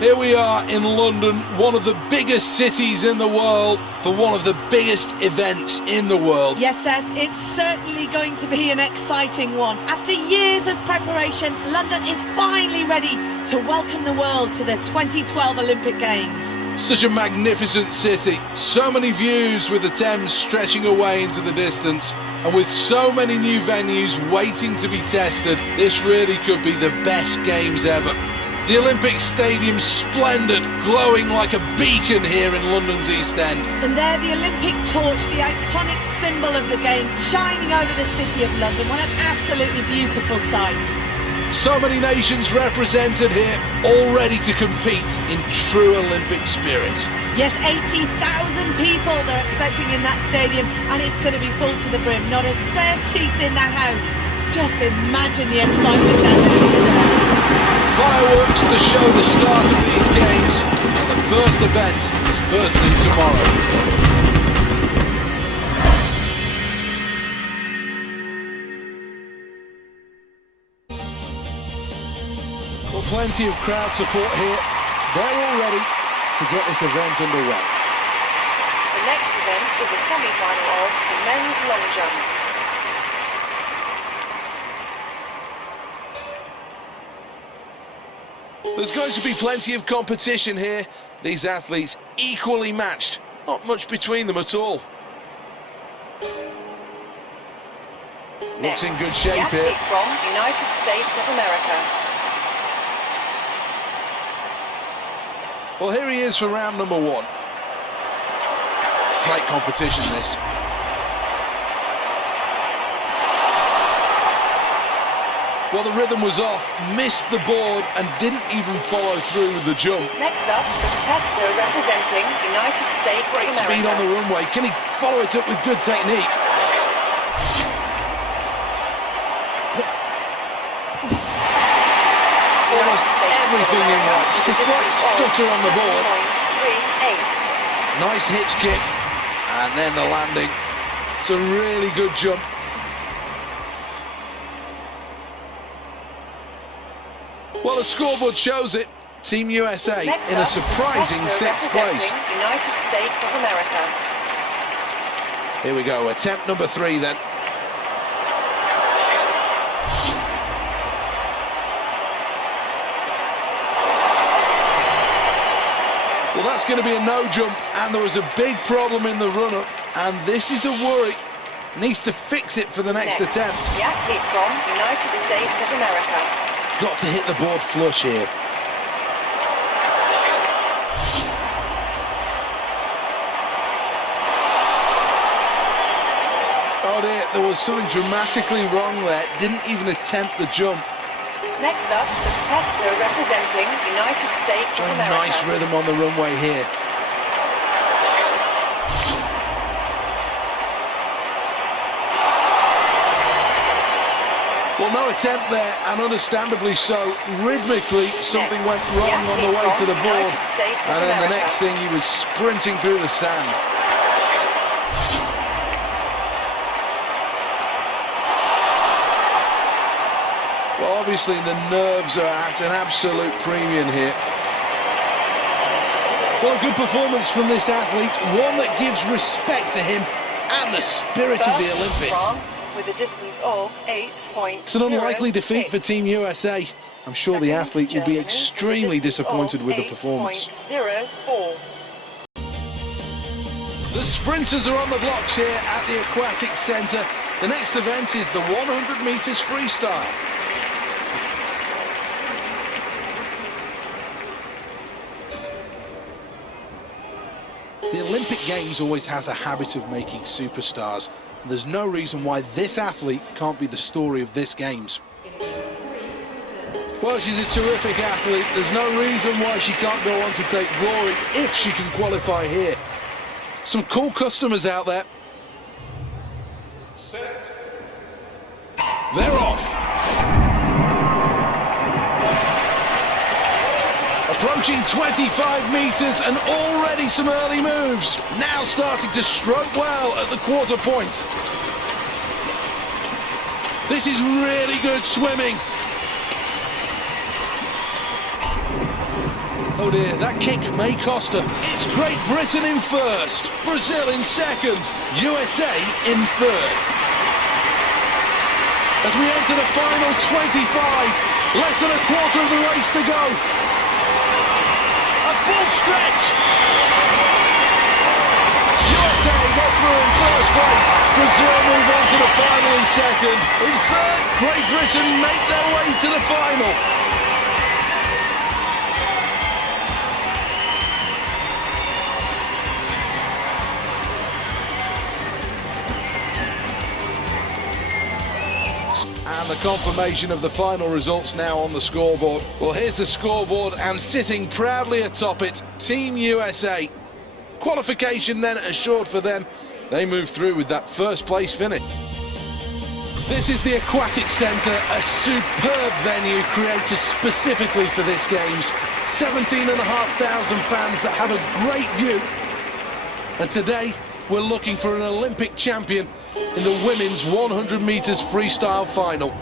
Here we are in London, one of the biggest cities in the world, for one of the biggest events in the world. Yes, Seth, it's certainly going to be an exciting one. After years of preparation, London is finally ready to welcome the world to the 2012 Olympic Games. Such a magnificent city, so many views with the Thames stretching away into the distance, and with so many new venues waiting to be tested, this really could be the best games ever. The Olympic Stadium's splendid, glowing like a beacon here in London's East End. And there the Olympic torch, the iconic symbol of the Games, shining over the city of London. What an absolutely beautiful sight. So many nations represented here, all ready to compete in true Olympic spirit. Yes, 80,000 people they're expecting in that stadium, and it's going to be full to the brim. Not a spare seat in the house. Just imagine the excitement down there. Fireworks to show the start of these games, and the first event is first thing tomorrow. Well, plenty of crowd support here. They're all ready to get this event underway. The next event is a semi-final of the men's long jump. There's going to be plenty of competition here. These athletes equally matched. Not much between them at all. Looks in good shape here. From United States of America. Well, here he is for round number one. Tight competition, this. Well, the rhythm was off, missed the board, and didn't even follow through with the jump. Next up, the competitor representing United States of America. Speed on the runway. Can he follow it up with good technique? Almost everything in right. Just a slight stutter on the board. Nice hitch kick, and then the landing. It's a really good jump. Well, the scoreboard shows it. Team USA in a surprising sixth place. United States of America. Here we go, attempt number 3 then. Well, that's going to be a no jump, and there was a big problem in the run-up, and this is a worry. Needs to fix it for the next attempt. The athlete from United States of America. Got to hit the board flush here. Oh dear, there was something dramatically wrong there. Didn't even attempt the jump. Next up, the competitor representing United States of America. Nice rhythm on the runway here. Well, no attempt there, and understandably so. Rhythmically, something went wrong on the way to the board. And then the next thing, he was sprinting through the sand. Well, obviously, the nerves are at an absolute premium here. Well, a good performance from this athlete, one that gives respect to him and the spirit of the Olympics. With a distance of 8.06. It's an unlikely defeat for Team USA. I'm sure the athlete will be extremely disappointed with the performance. 8.04. The sprinters are on the blocks here at the Aquatic Centre. The next event is the 100 metres freestyle. The Olympic Games always has a habit of making superstars. And there's no reason why this athlete can't be the story of this Games. Well, she's a terrific athlete. There's no reason why she can't go on to take glory if she can qualify here. Some cool customers out there. They're off. Approaching 25 metres and already some early moves. Now starting to stroke well at the quarter point. This is really good swimming. Oh dear, that kick may cost her. It's Great Britain in first, Brazil in second, USA in third. As we enter the final 25, less than a quarter of the race to go. A full stretch. USA go through in first place. Brazil move on to the final in second. In third, Great Britain make their way to the final. And the confirmation of the final results now on the scoreboard. Well, here's the scoreboard, and sitting proudly atop it, Team USA. Qualification then assured for them. They move through with that first place finish. This is the Aquatic Centre, a superb venue created specifically for this Games. 17,500 fans that have a great view. And today, we're looking for an Olympic champion in the women's 100 metres freestyle final.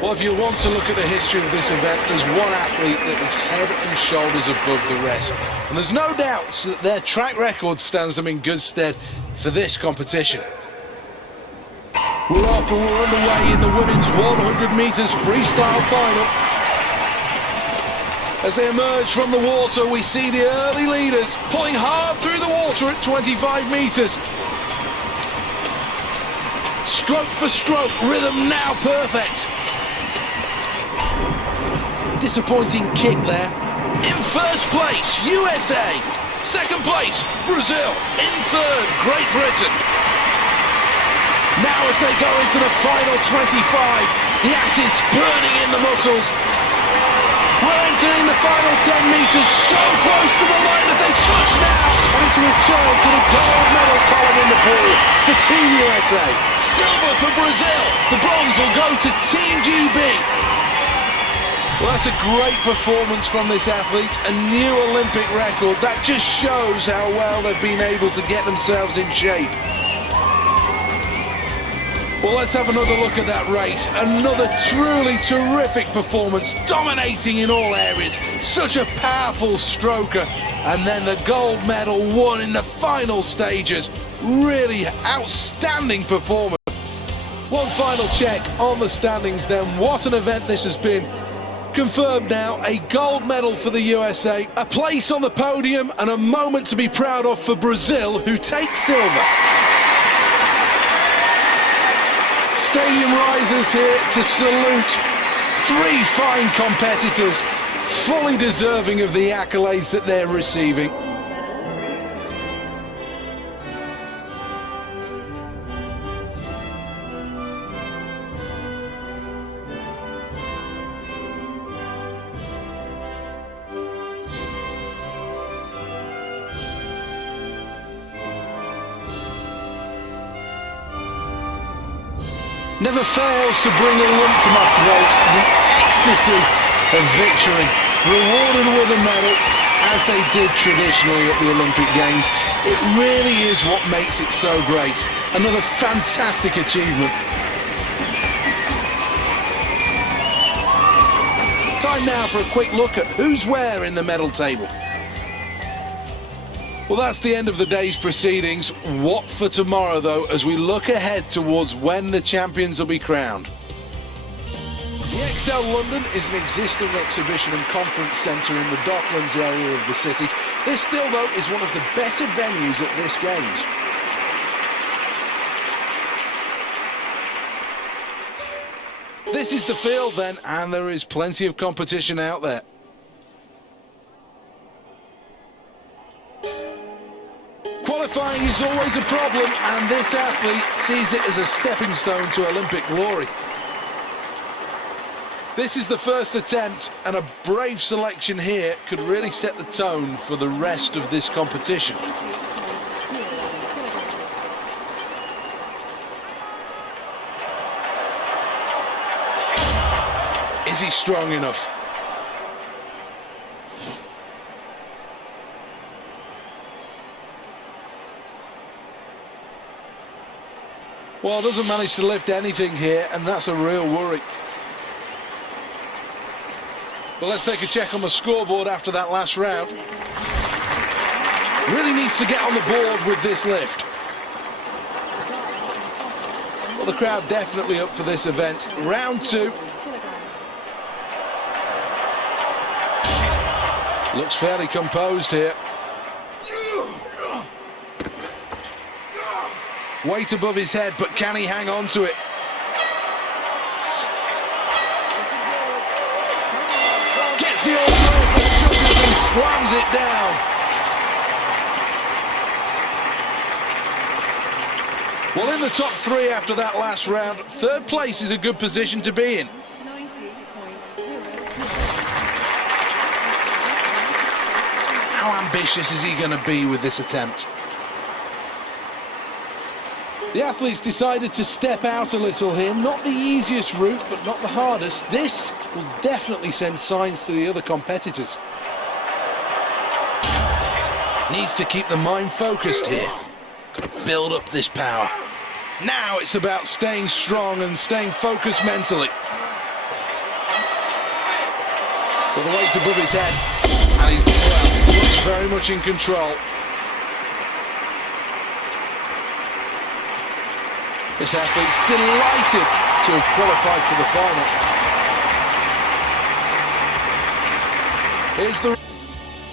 Well, if you want to look at the history of this event, there's one athlete that is head and shoulders above the rest. And there's no doubts that their track record stands them in good stead for this competition. We're off and we're underway in the women's 100 metres freestyle final. As they emerge from the water, we see the early leaders pulling hard through the water at 25 metres. Stroke for stroke, rhythm now perfect. Disappointing kick there. In first place, USA. Second place, Brazil. In third, Great Britain. Now as they go into the final 25, the acid's burning in the muscles. We're entering the final 10 metres, so close to the line as they switch now. And it's a return to the gold medal column in the pool for Team USA. Silver for Brazil. The bronze will go to Team GB. Well, that's a great performance from this athlete, a new Olympic record. That just shows how well they've been able to get themselves in shape. Well, let's have another look at that race. Another truly terrific performance, dominating in all areas. Such a powerful stroker. And then the gold medal won in the final stages. Really outstanding performance. One final check on the standings then. What an event this has been. Confirmed now, a gold medal for the USA, a place on the podium, and a moment to be proud of for Brazil, who take silver. Stadium risers here to salute three fine competitors, fully deserving of the accolades that they're receiving. Never fails to bring a lump to my throat, the ecstasy of victory, rewarded with a medal, as they did traditionally at the Olympic Games. It really is what makes it so great. Another fantastic achievement. Time now for a quick look at who's where in the medal table. Well, that's the end of the day's proceedings. What for tomorrow, though, as we look ahead towards when the champions will be crowned. The Excel London is an existing exhibition and conference centre in the Docklands area of the city. This still, though, is one of the better venues at this Games. This is the field, then, and there is plenty of competition out there. Qualifying is always a problem, and this athlete sees it as a stepping stone to Olympic glory. This is the first attempt, and a brave selection here could really set the tone for the rest of this competition. Is he strong enough? Well, doesn't manage to lift anything here, and that's a real worry. Well, let's take a check on the scoreboard after that last round. Really needs to get on the board with this lift. Well, the crowd definitely up for this event. Round 2. Looks fairly composed here. Weight above his head, but can he hang on to it? Gets the old roll for the judges and slams it down. Well, in the top 3 after that last round, 3rd place is a good position to be in. How ambitious is he going to be with this attempt? The athletes decided to step out a little here. Not the easiest route, but not the hardest. This will definitely send signs to the other competitors. Needs to keep the mind focused here. Got to build up this power. Now it's about staying strong and staying focused mentally. Well, the weight's above his head, and he's, well, looks very much in control. This athlete's delighted to have qualified for the final.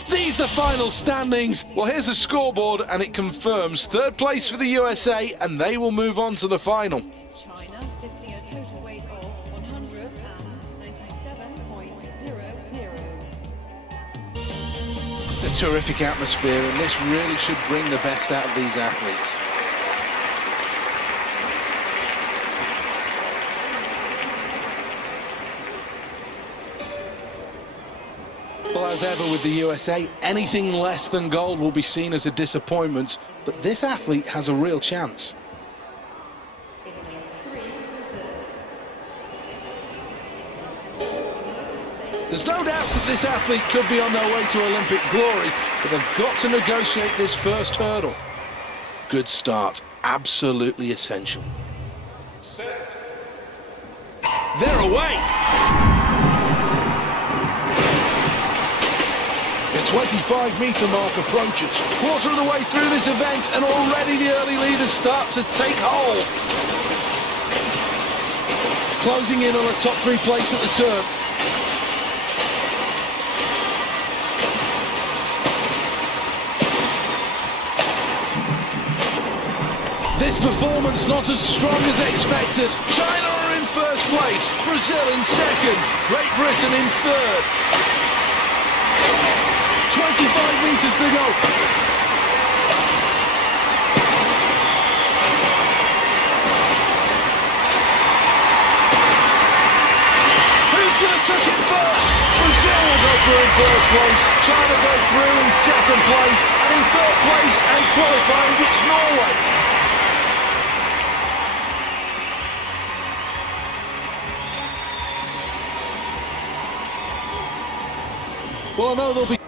These the final standings. Well, here's the scoreboard, and it confirms 3rd place for the USA, and they will move on to the final. China lifting a total weight of 197.00. It's a terrific atmosphere, and this really should bring the best out of these athletes. Well, as ever with the USA, anything less than gold will be seen as a disappointment, but this athlete has a real chance. There's no doubts that this athlete could be on their way to Olympic glory, but they've got to negotiate this first hurdle. Good start, absolutely essential. They're away! The 25-meter mark approaches. Quarter of the way through this event, and already the early leaders start to take hold. Closing in on a top 3 place at the turn. This performance not as strong as expected. China are in 1st place, Brazil in 2nd, Great Britain in 3rd. 25 meters to go. Who's going to touch it first? Brazil will go through in 1st place, China go through in 2nd place, and in 3rd place and qualifying it's Norway. Well, I know there'll be...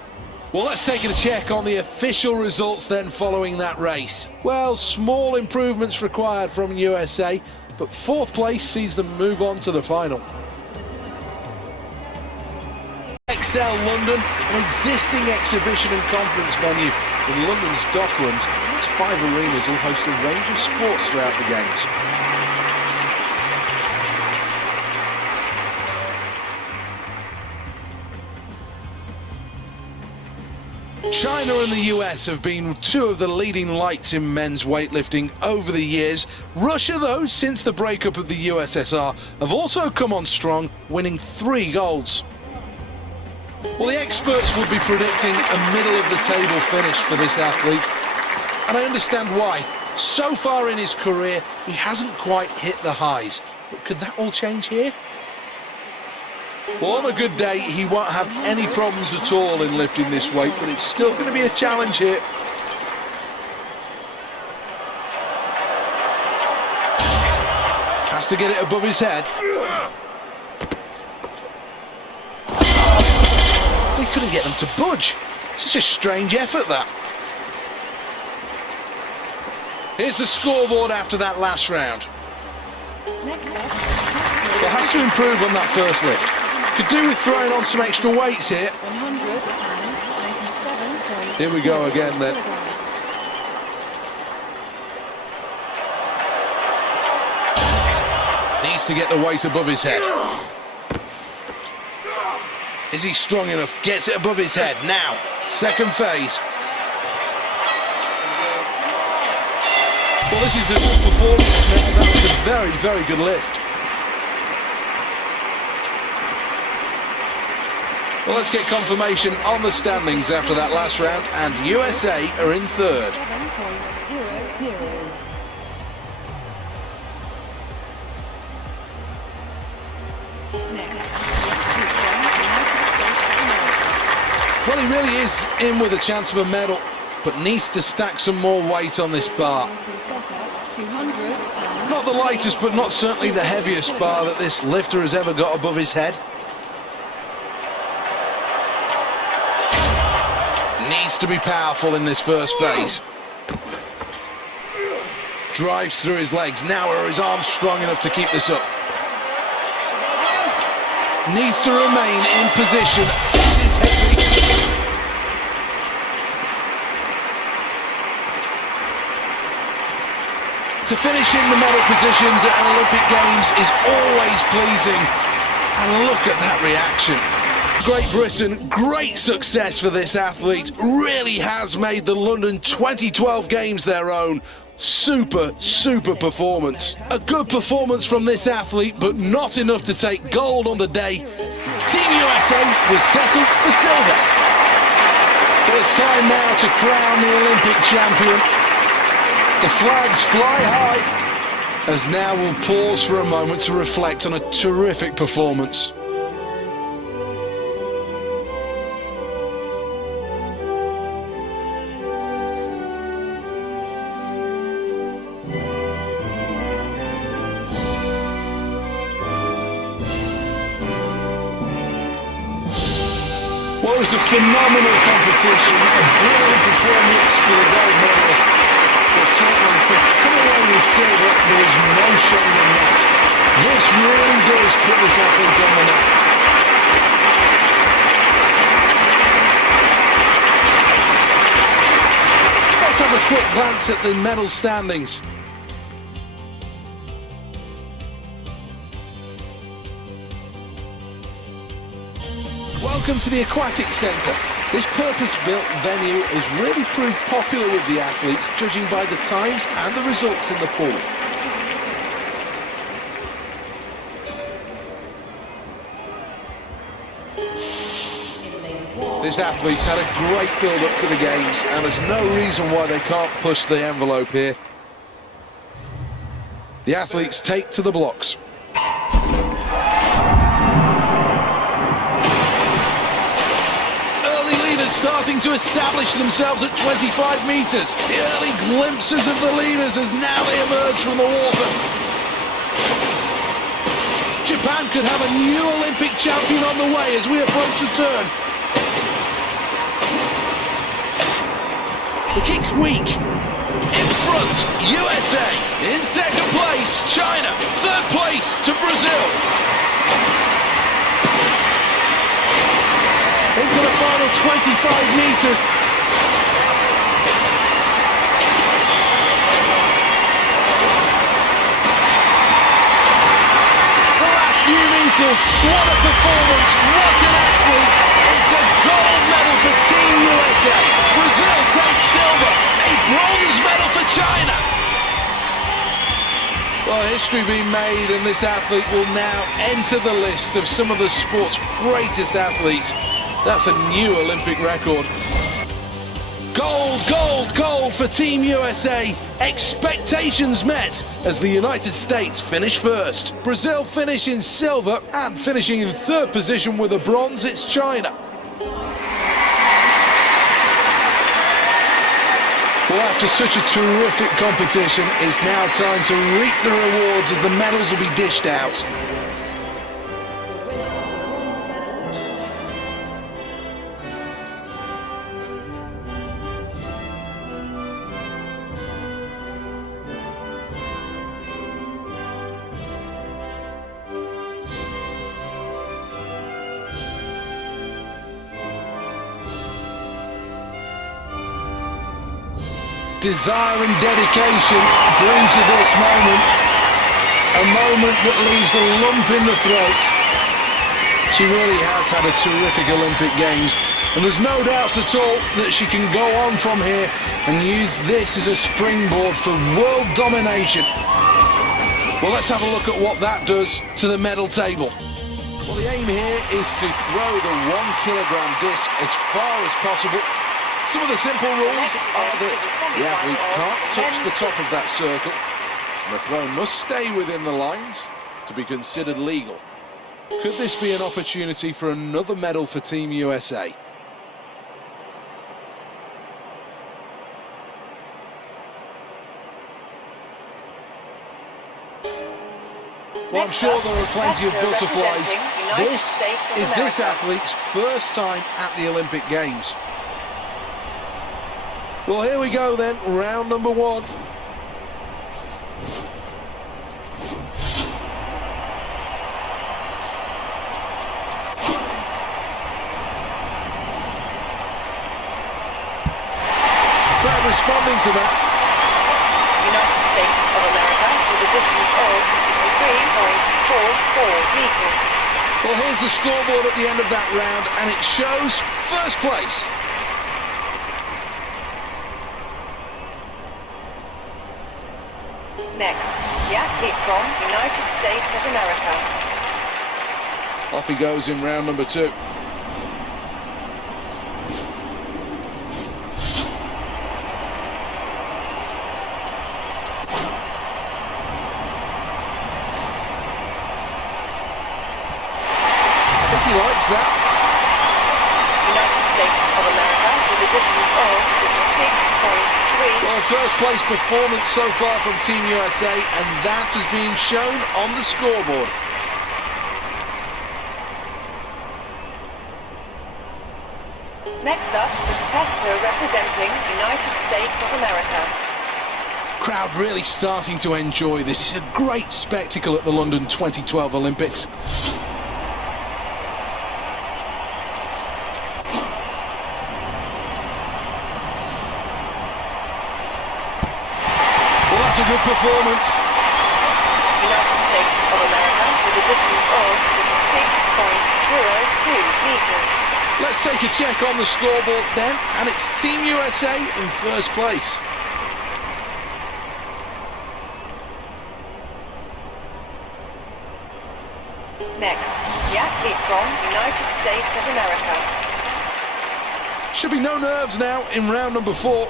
Well, let's take a check on the official results then following that race. Well, small improvements required from USA, but 4th place sees them move on to the final. Excel London, an existing exhibition and conference venue in London's Docklands. Its 5 arenas will host a range of sports throughout the games. China and the US have been 2 of the leading lights in men's weightlifting over the years. Russia, though, since the breakup of the USSR, have also come on strong, winning 3 golds. Well, the experts would be predicting a middle-of-the-table finish for this athlete, and I understand why. So far in his career, he hasn't quite hit the highs. But could that all change here? Well, on a good day, he won't have any problems at all in lifting this weight, but it's still going to be a challenge here. Has to get it above his head. They couldn't get them to budge. Such a strange effort, that. Here's the scoreboard after that last round. Next up, It has to improve on that first lift. Could do with throwing on some extra weights here. 197. Here we go again then. Needs to get the weight above his head. Is he strong enough? Gets it above his head. Now, second phase. Well, this is a good performance now. That was a very, very good lift. Well, let's get confirmation on the standings after that last round, and USA are in third. 7.00. Next, Well, he really is in with a chance of a medal, but needs to stack some more weight on this bar. set up 200. Not the lightest, but not certainly the heaviest bar that this lifter has ever got above his head. Needs to be powerful in this first phase. Drives through his legs. Now are his arms strong enough to keep this up? Needs to remain in position. This is heavy. To finish in the medal positions at an Olympic Games is always pleasing. And look at that reaction. Great Britain, great success for this athlete. Really has made the London 2012 Games their own. Super, super performance. A good performance from this athlete, but not enough to take gold on the day. Team USA was settled for silver. But it's time now to crown the Olympic champion. The flags fly high, as now we'll pause for a moment to reflect on a terrific performance. Well, it was a phenomenal competition, a brilliant performance for the gold medalist. But certainly to come away with silver, there is no shame in that. This really does put this athlete on the map. Let's have a quick glance at the medal standings. Welcome to the Aquatic Centre. This purpose-built venue has really proved popular with the athletes, judging by the times and the results in the pool. This athlete's had a great build-up to the Games, and there's no reason why they can't push the envelope here. The athletes take to the blocks. Starting to establish themselves at 25 metres. The early glimpses of the leaders as now they emerge from the water. Japan could have a new Olympic champion on the way as we approach the turn. The kick's weak. In front, USA. In second place, China. Third place to Brazil. Into the final 25 metres. The last few metres, what a performance, what an athlete. It's a gold medal for Team USA. Brazil takes silver, a bronze medal for China. Well, history being made, and this athlete will now enter the list of some of the sport's greatest athletes. That's a new Olympic record. Gold, gold, gold for Team USA. Expectations met as the United States finish first. Brazil finish in silver, and finishing in third position with a bronze, it's China. Well, after such a terrific competition, it's now time to reap the rewards as the medals will be dished out. desire and dedication brings you this moment. A moment that leaves a lump in the throat. She really has had a terrific Olympic Games, and there's no doubts at all that she can go on from here and use this as a springboard for world domination. Well, let's have a look at what that does to the medal table. Well, the aim here is to throw the 1 kilogram disc as far as possible. Some of the simple rules are that the athlete can't touch the top of that circle, and the throw must stay within the lines to be considered legal. Could this be an opportunity for another medal for Team USA? Well, I'm sure there are plenty of butterflies. This is this athlete's first time at the Olympic Games. Well, here we go then, round number 1. Crowd responding to that. United States of America with a distance of 3.44 meters. Well, here's the scoreboard at the end of that round, and it shows first place. Next, the athlete from United States of America. Off he goes in round number 2. He likes that. United States of America with a distance of 6.3. Well, first place performance so far from Team USA, and that has been shown on the scoreboard. Next up, the competitor representing United States of America. Crowd really starting to enjoy this. It's a great spectacle at the London 2012 Olympics. A good performance. United States of America with a distance of 6.02 meters. Let's take a check on the scoreboard then, and it's Team USA in first place. Next, the athlete from United States of America. Should be no nerves now in round number 4.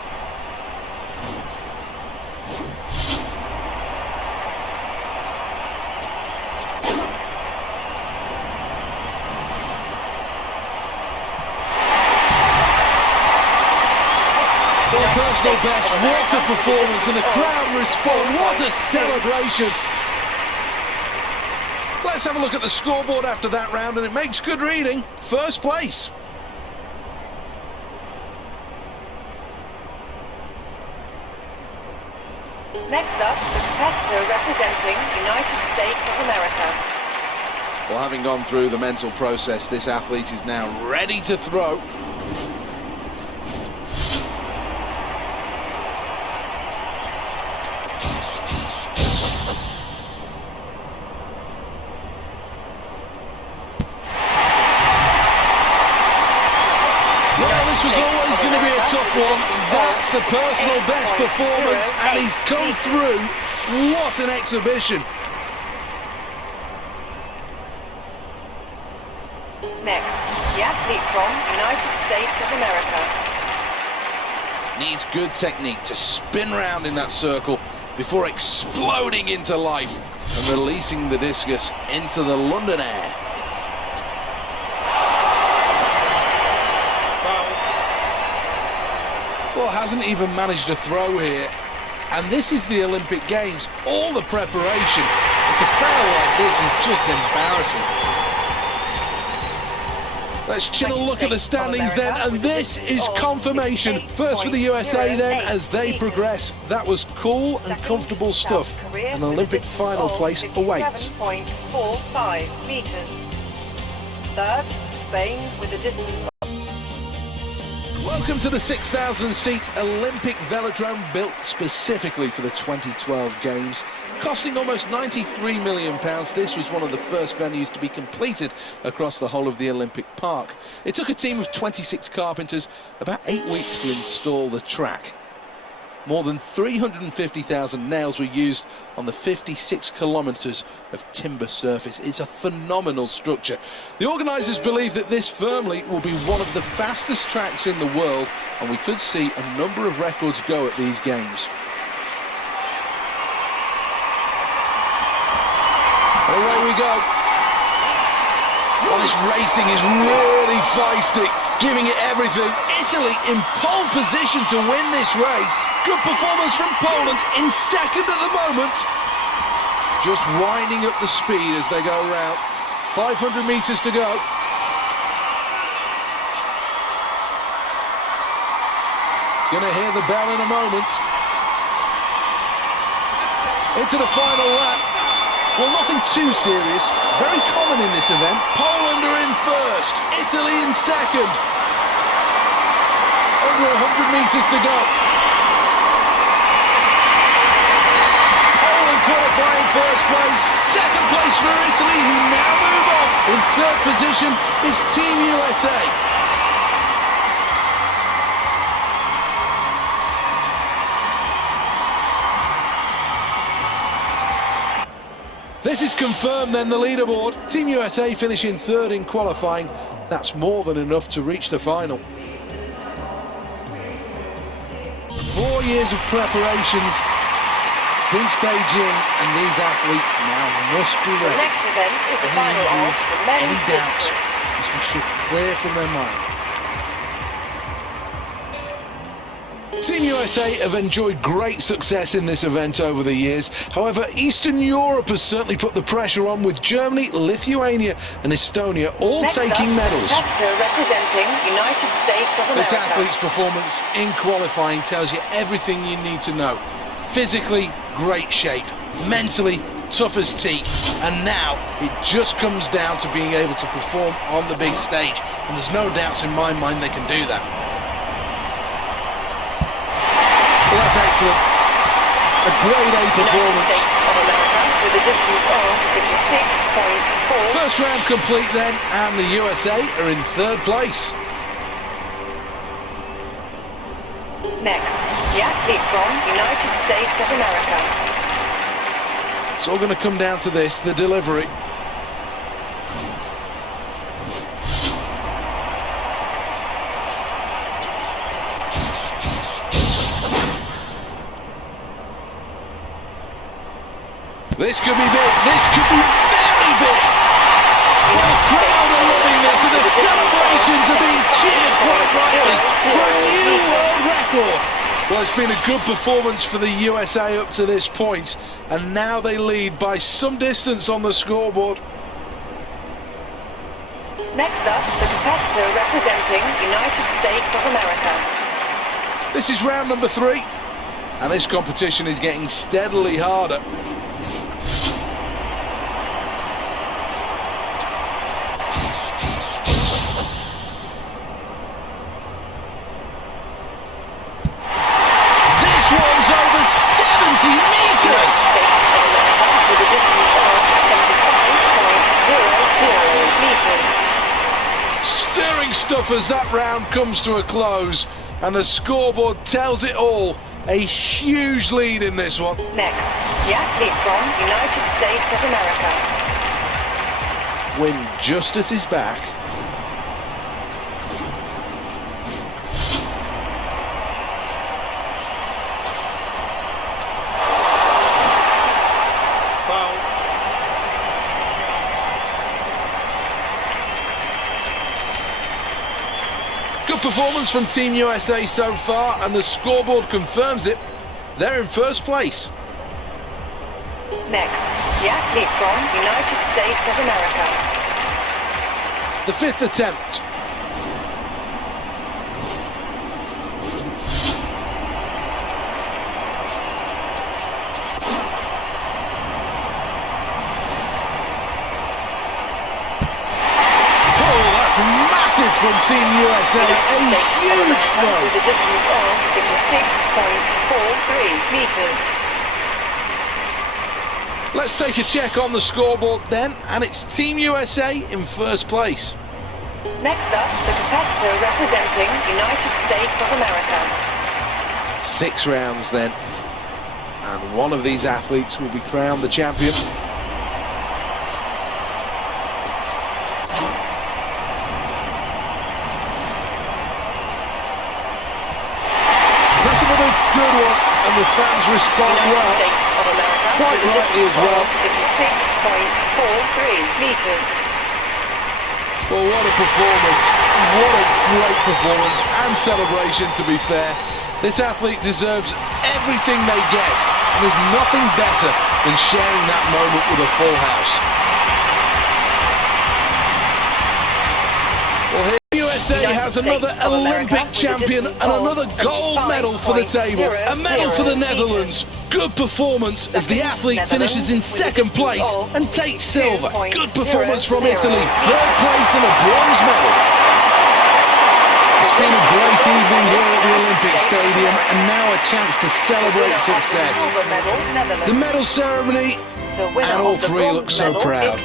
Personal best, what a performance, and the crowd respond. What a celebration. Let's have a look at the scoreboard after that round, and it makes good reading. First place. Next up, the competitor representing United States of America. Well, having gone through the mental process, this athlete is now ready to throw. This was always going to be a tough one. That's a personal best performance, and he's come through. What an exhibition. Next, the athlete from United States of America. Needs good technique to spin round in that circle before exploding into life and releasing the discus into the London air. Well, hasn't even managed a throw here. And this is the Olympic Games. All the preparation. And to fail like this is just embarrassing. Let's chill and look at the standings then. And this is confirmation. First for the USA then as they progress. That was cool and comfortable stuff. An Olympic final place awaits. 7.45 meters. Third, Spain with a distance. Welcome to the 6,000-seat Olympic velodrome built specifically for the 2012 Games. Costing almost £93 million, this was one of the first venues to be completed across the whole of the Olympic Park. It took a team of 26 carpenters about 8 weeks to install the track. More than 350,000 nails were used on the 56 kilometres of timber surface. It's a phenomenal structure. The organisers believe that this firmly will be one of the fastest tracks in the world, and we could see a number of records go at these games. Away we go. Well, this racing is really feisty, giving it everything. Italy in pole position to win this race. Good performance from Poland in second at the moment. Just winding up the speed as they go round. 500 metres to go. Gonna hear the bell in a moment. Into the final lap. Well, nothing too serious. Very common in this event. Poland are in first. Italy in second. Under 100 metres to go. Poland qualifying first place. Second place for Italy, who now move on. In third position is Team USA. This is confirmed then, the leaderboard. Team USA finishing third in qualifying. That's more than enough to reach the final. 4 years of preparations since Beijing, and these athletes now must be ready. The next event is the final of the men's Any doubts discus. must be shoved clear from their mind. Team USA have enjoyed great success in this event over the years. However, Eastern Europe has certainly put the pressure on, with Germany, Lithuania and Estonia all Next taking up, medals. competitor representing United States of America. This athlete's performance in qualifying tells you everything you need to know. Physically, great shape. Mentally, tough as teak. And now, it just comes down to being able to perform on the big stage. And there's no doubts in my mind they can do that. Well, that's excellent. A grade A performance. United States of America with a distance of 56.4. First round complete then, and the USA are in third place. Next, the athlete from United States of America. It's all going to come down to this, the delivery. This could be big. This could be very big. Well, the crowd are loving this, and the celebrations are being cheered quite rightly for a new world record. Well, it's been a good performance for the USA up to this point, and now they lead by some distance on the scoreboard. Next up, the competitor representing United States of America. This is round number 3, and this competition is getting steadily harder. Stuff as that round comes to a close, and the scoreboard tells it all. A huge lead in this one. Next, the athlete from United States of America. Win Justice is back. Good performance from Team USA so far, and the scoreboard confirms it. They're in first place. Next, the athlete from United States of America. The 5th attempt. Massive from Team USA, a huge throw. With a distance of 66.43 metres. Let's take a check on the scoreboard then, and it's Team USA in first place. Next up, the competitor representing United States of America. 6 rounds then, and one of these athletes will be crowned the champion. That's another good one, and the fans respond well. United States of America. Quite rightly as well. 66.43 metres. Well, what a performance. What a great performance and celebration, to be fair. This athlete deserves everything they get, and there's nothing better than sharing that moment with a full house. Well, here USA has another Olympic champion and another gold medal for the table. A medal for the Netherlands. Good performance as the athlete finishes in second place and takes silver. Good performance from Italy. Third place and a bronze medal. It's been a great evening here at the Olympic Stadium, and now a chance to celebrate success. The medal ceremony, and all three look so proud.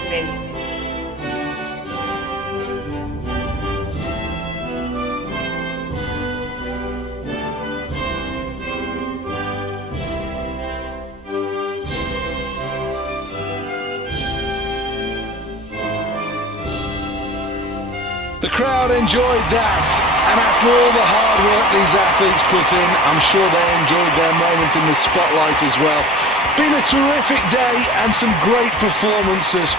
The crowd enjoyed that, and after all the hard work these athletes put in, I'm sure they enjoyed their moment in the spotlight as well. Been a terrific day and some great performances,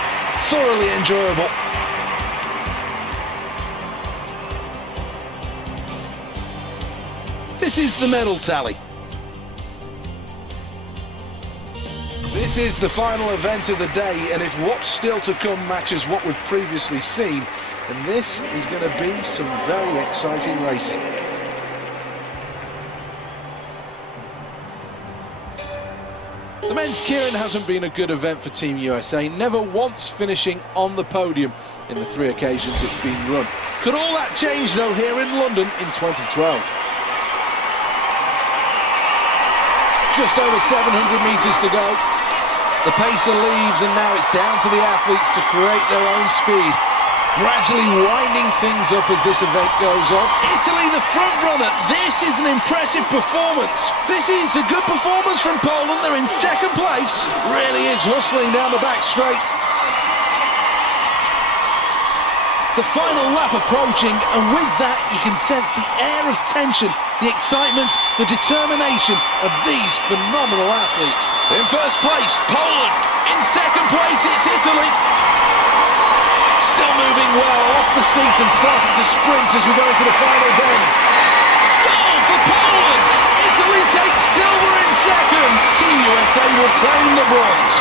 thoroughly enjoyable. This is the medal tally. This is the final event of the day, and if what's still to come matches what we've previously seen, and this is going to be some very exciting racing. The men's Keirin hasn't been a good event for Team USA, never once finishing on the podium in the 3 occasions it's been run. Could all that change though here in London in 2012? Just over 700 metres to go. The pacer leaves and now it's down to the athletes to create their own speed. Gradually winding things up as this event goes on. Italy, the front runner. This is an impressive performance. This is a good performance from Poland. They're in second place. Really is hustling down the back straight. The final lap approaching, and with that you can sense the air of tension, the excitement, the determination of these phenomenal athletes. In first place, Poland. In second place, it's Italy. Still moving well, off the seat and starting to sprint as we go into the final bend. Goal for Poland! Italy takes silver in second. Team USA will claim the bronze.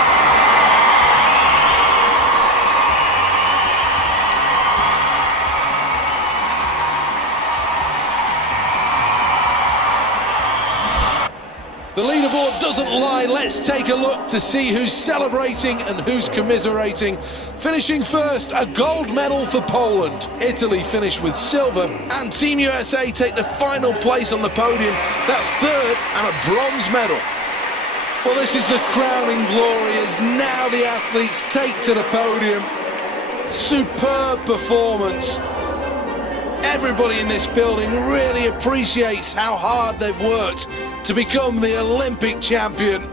The leaderboard doesn't lie. Let's take a look to see who's celebrating and who's commiserating. Finishing first, a gold medal for Poland. Italy finished with silver, and Team USA take the final place on the podium. That's third and a bronze medal. Well, this is the crowning glory as now the athletes take to the podium. Superb performance. Everybody in this building really appreciates how hard they've worked to become the Olympic champion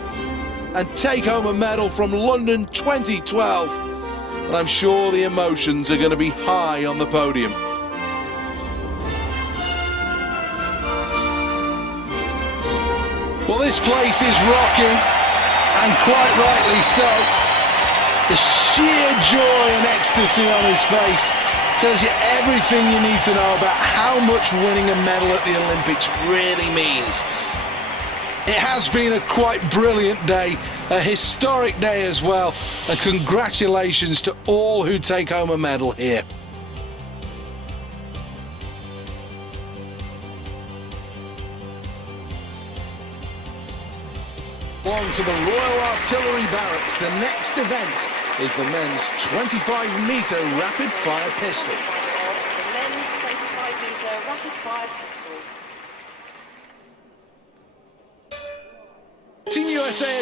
and take home a medal from London 2012. And I'm sure the emotions are going to be high on the podium. Well, this place is rocking, and quite rightly so. The sheer joy and ecstasy on his face tells you everything you need to know about how much winning a medal at the Olympics really means. It has been a quite brilliant day, a historic day as well, and congratulations to all who take home a medal here. On to the Royal Artillery Barracks. The next event is the men's 25-metre rapid-fire pistol. The men's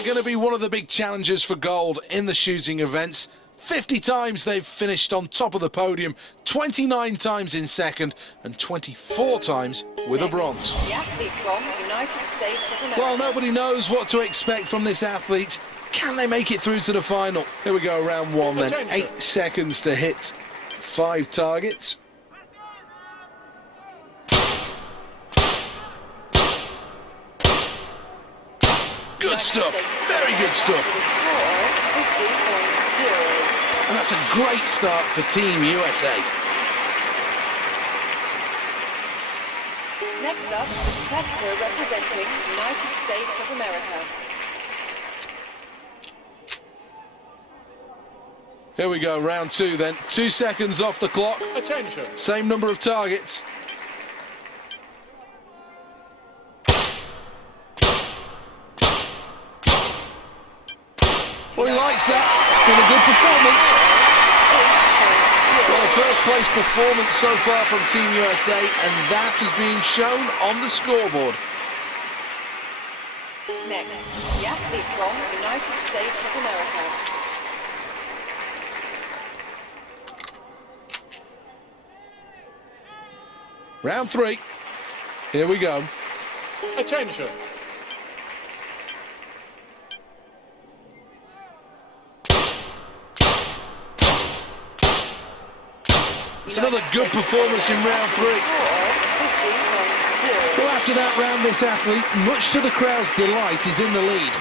going to be one of the big challenges for gold in the shooting events. 50 times they've finished on top of the podium, 29 times in second, and 24 times with a bronze. The athlete from United States of America. Well, nobody knows what to expect from this athlete. Can they make it through to the final? Here we go, round one then. 8 seconds to hit 5 targets. Good stuff, very good stuff. And that's a great start for Team USA. Next up, the competitor representing United States of America. Here we go, round 2 then. 2 seconds off the clock. Attention. Same number of targets. Well, he likes that. It's been a good performance. Well, a first place performance so far from Team USA, and that is being shown on the scoreboard. Next, the athlete from United States of America. Round 3. Here we go. Attention. It's another good performance in round 3. Well, after that round, this athlete, much to the crowd's delight, is in the lead.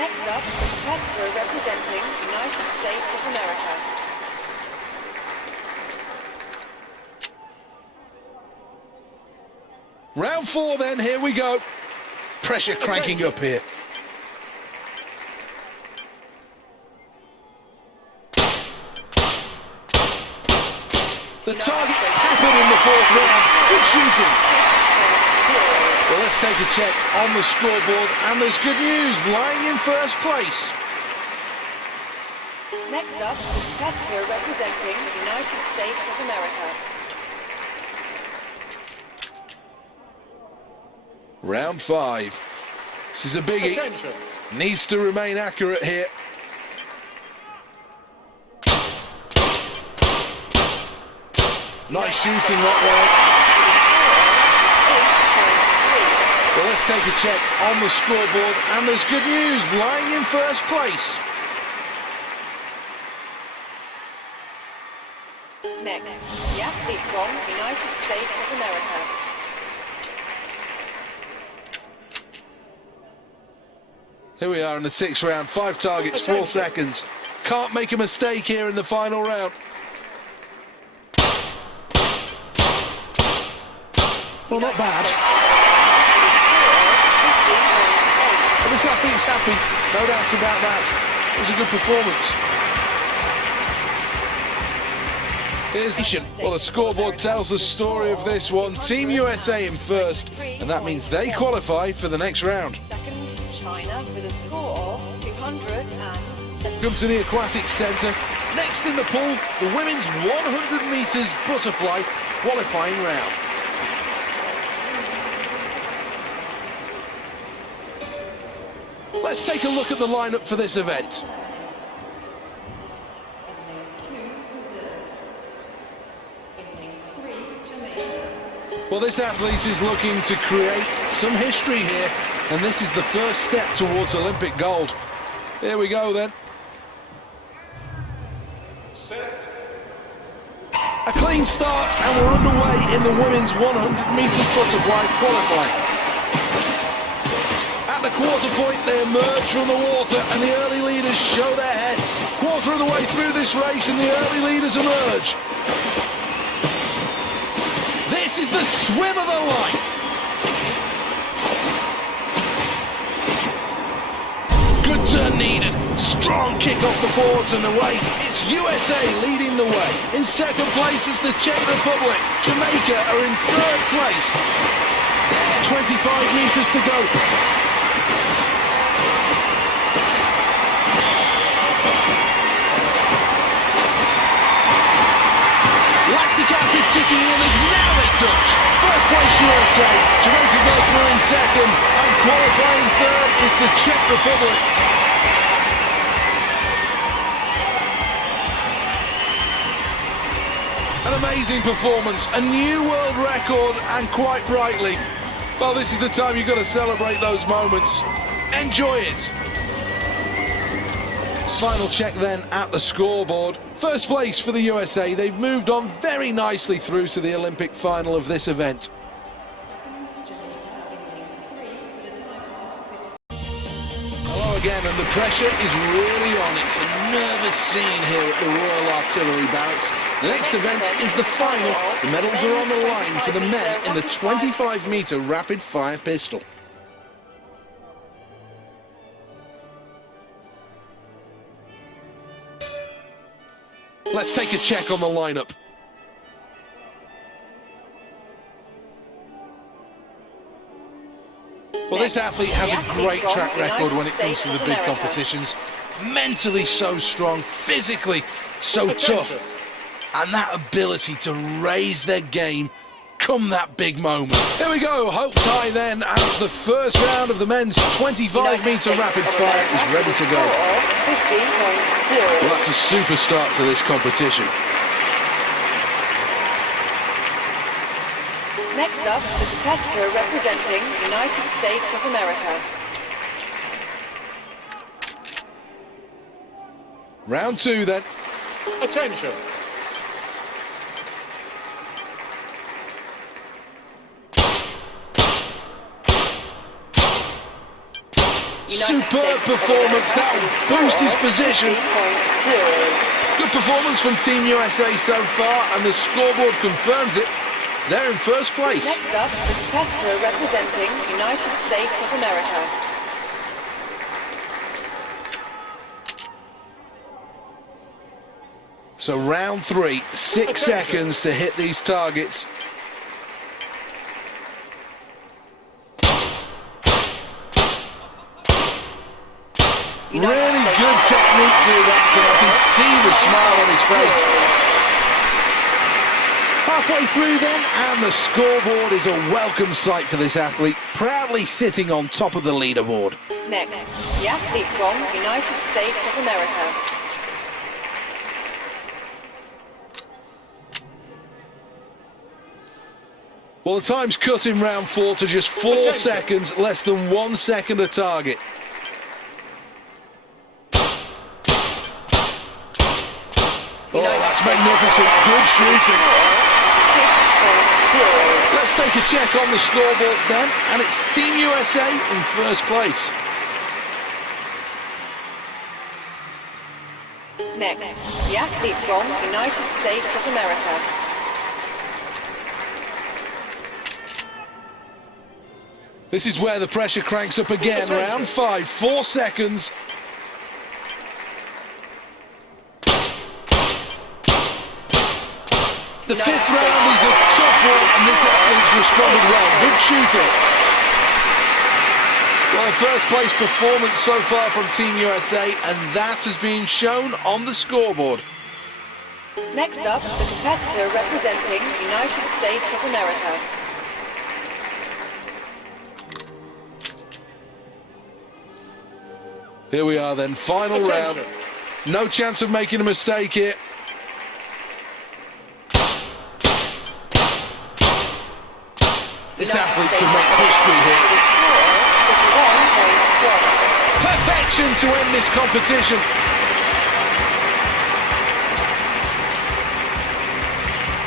Next up, the competitor representing United States of America. Round 4 then, here we go. Pressure cranking up here. The target happened in the 4th round. Good shooting. Well, let's take a check on the scoreboard, and there's good news, lying in first place. Next up, the competitor representing United States of America. Round 5. This is a biggie. Attention. Needs to remain accurate here. Nice shooting that way. Well, let's take a check on the scoreboard, and there's good news, lying in first place. Next, the athlete from United States of America. Here we are in the 6th round, 5 targets, 4 seconds. Can't make a mistake here in the final round. Well, not bad. But this athlete's happy, no doubts about that. It was a good performance. Well, the scoreboard tells the story of this one. Team USA in first, and that means they qualify for the next round. Second, China with a score of 200 and... Come to the Aquatic Centre. Next in the pool, the women's 100 metres butterfly qualifying round. Let's take a look at the lineup for this event. Well, this athlete is looking to create some history here, and this is the first step towards Olympic gold. Here we go then. A clean start, and we're underway in the women's 100 metres butterfly qualifying. At the quarter point, they emerge from the water, and the early leaders show their heads. Quarter of the way through this race, and the early leaders emerge. This is the swim of a life. Good turn needed. Strong kick off the boards and away. It's USA leading the way. In second place is the Czech Republic. Jamaica are in third place. 25 metres to go. Lactic acid kicking in, and now they touch. First place USA. Jamaica go through in second. And qualifying third is the Czech Republic. An amazing performance, a new world record, and quite rightly. Well, this is the time you've got to celebrate those moments. Enjoy it. Final check then at the scoreboard. First place for the USA. They've moved on very nicely through to the Olympic final of this event. Hello again, and the pressure is really on. It's a nervous scene here at the Royal Artillery Barracks. The next event is the final. The medals are on the line for the men in the 25-metre rapid-fire pistol. Let's take a check on the lineup. Well, this athlete has a great track record when it comes to the big competitions. Mentally so strong, physically so tough, and that ability to raise their game come that big moment. Here we go, hopes high then, as the first round of the men's 25-metre rapid fire is ready to go. Well, that's a super start to this competition. Next up, the competitor representing the United States of America. Round two then. Attention. Superb performance, that will boost his position. Good performance from Team USA so far, and the scoreboard confirms it. They're in first place. Next up, the competitor representing the United States of America. So round three, 6 seconds to hit these targets. Really good technique through that, and I can see the smile on his face. Halfway through then, and the scoreboard is a welcome sight for this athlete, proudly sitting on top of the leaderboard. Next, the athlete from the United States of America. Well, the time's cut in round four to just 4 seconds, less than 1 second a target. Oh, that's magnificent. Good shooting. Let's take a check on the scoreboard then, and it's Team USA in first place. Next, the athlete from the United States of America. This is where the pressure cranks up again. Round 5, 4 seconds. The fifth round is a tough one, and this athlete's responded well. Good shooting. Well, first place performance so far from Team USA, and that has been shown on the scoreboard. Next up, the competitor representing the United States of America. Here we are then, final round. No chance of making a mistake here. This athlete could make history here. Perfection to end this competition.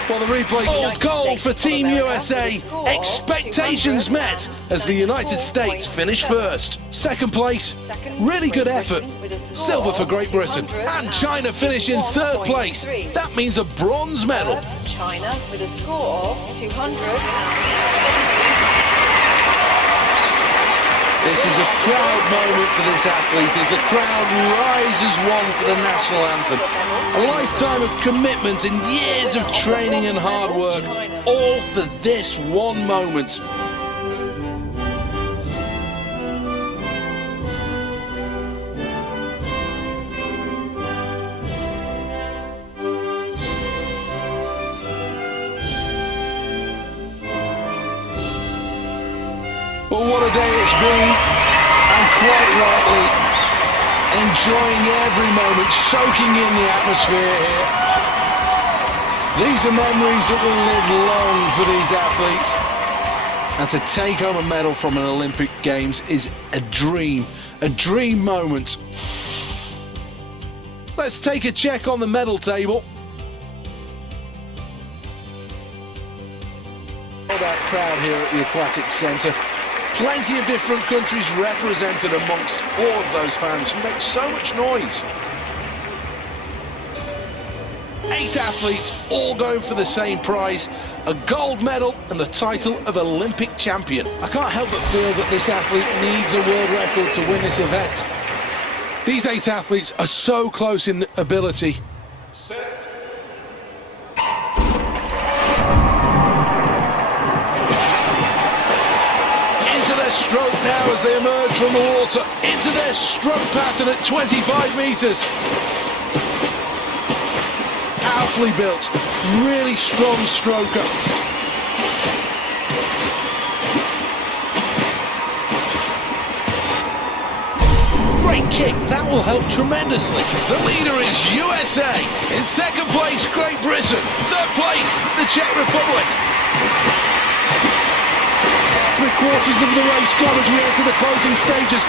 Well, the replay all gold for Team USA. Expectations met as the United States finish first. Second place, really good effort. Silver for Great Britain. And China finish in third place. That means a bronze medal. China with a score of 200. This is a proud moment for this athlete as the crowd rises one for the national anthem. A lifetime of commitment and years of training and hard work, all for this one moment. Well, what a day it's been, and quite rightly, enjoying every moment, soaking in the atmosphere here. These are memories that will live long for these athletes. And to take home a medal from an Olympic Games is a dream moment. Let's take a check on the medal table. That crowd here at the Aquatic Centre. Plenty of different countries represented amongst all of those fans who make so much noise. 8 athletes all going for the same prize, a gold medal and the title of Olympic champion. I can't help but feel that this athlete needs a world record to win this event. These 8 athletes are so close in ability. Into their stroke now as they emerge from the water, into their stroke pattern at 25 metres. Powerfully built, really strong stroker. Great kick, that will help tremendously. The leader is USA. In second place, Great Britain. Third place, the Czech Republic. 3/4 of the race gone as we enter the closing stages.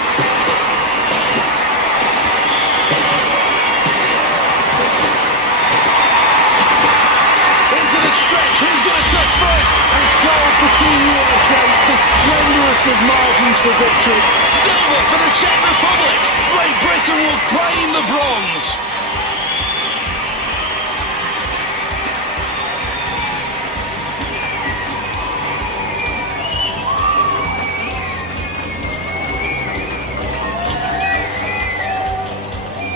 Into the stretch, who's going to touch first? And it's gold for Team USA, the slenderest of margins for victory. Silver for the Czech Republic. Great Britain will claim the bronze.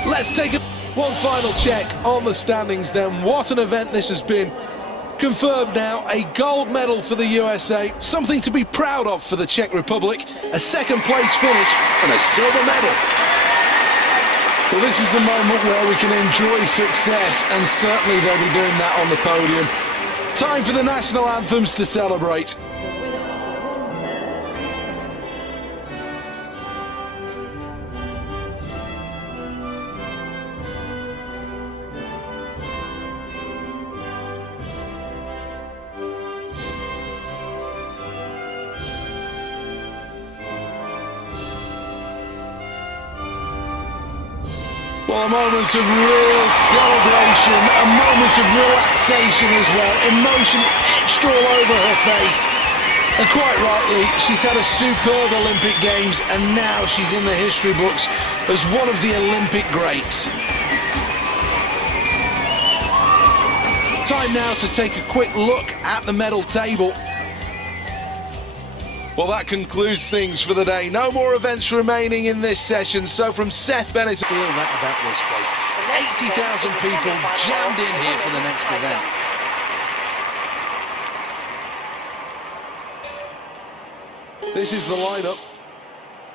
Let's take one final check on the standings then. What an event this has been. Confirmed now, a gold medal for the USA, something to be proud of for the Czech Republic, a second place finish and a silver medal. Well, this is the moment where we can enjoy success, and certainly they'll be doing that on the podium. Time for the national anthems to celebrate. Well, a moment of real celebration, a moment of relaxation as well. Emotion etched all over her face. And quite rightly, she's had a superb Olympic Games, and now she's in the history books as one of the Olympic greats. Time now to take a quick look at the medal table. Well, that concludes things for the day. No more events remaining in this session. So from Seth Bennett, feel that about this place. 80,000 people jammed in here for the next event. This is the lineup.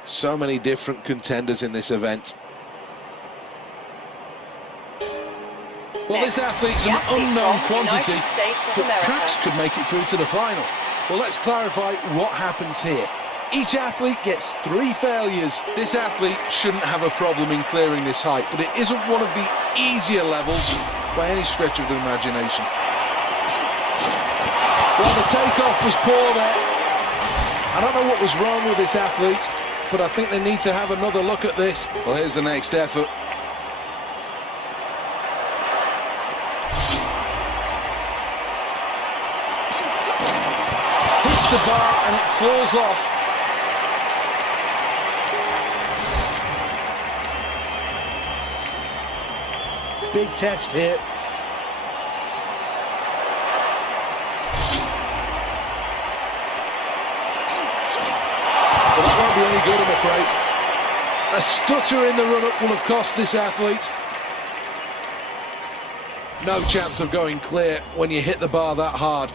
So many different contenders in this event. Well, this athlete's an unknown quantity, but perhaps could make it through to the final. Well, let's clarify what happens here. Each athlete gets 3 failures. This athlete shouldn't have a problem in clearing this height, but it isn't one of the easier levels by any stretch of the imagination. Well, the takeoff was poor there. I don't know what was wrong with this athlete, but I think they need to have another look at this. Well, here's the next effort. The bar and it falls off. Big test here. Well, that won't be any good, I'm afraid. A stutter in the run-up will have cost this athlete. No chance of going clear when you hit the bar that hard.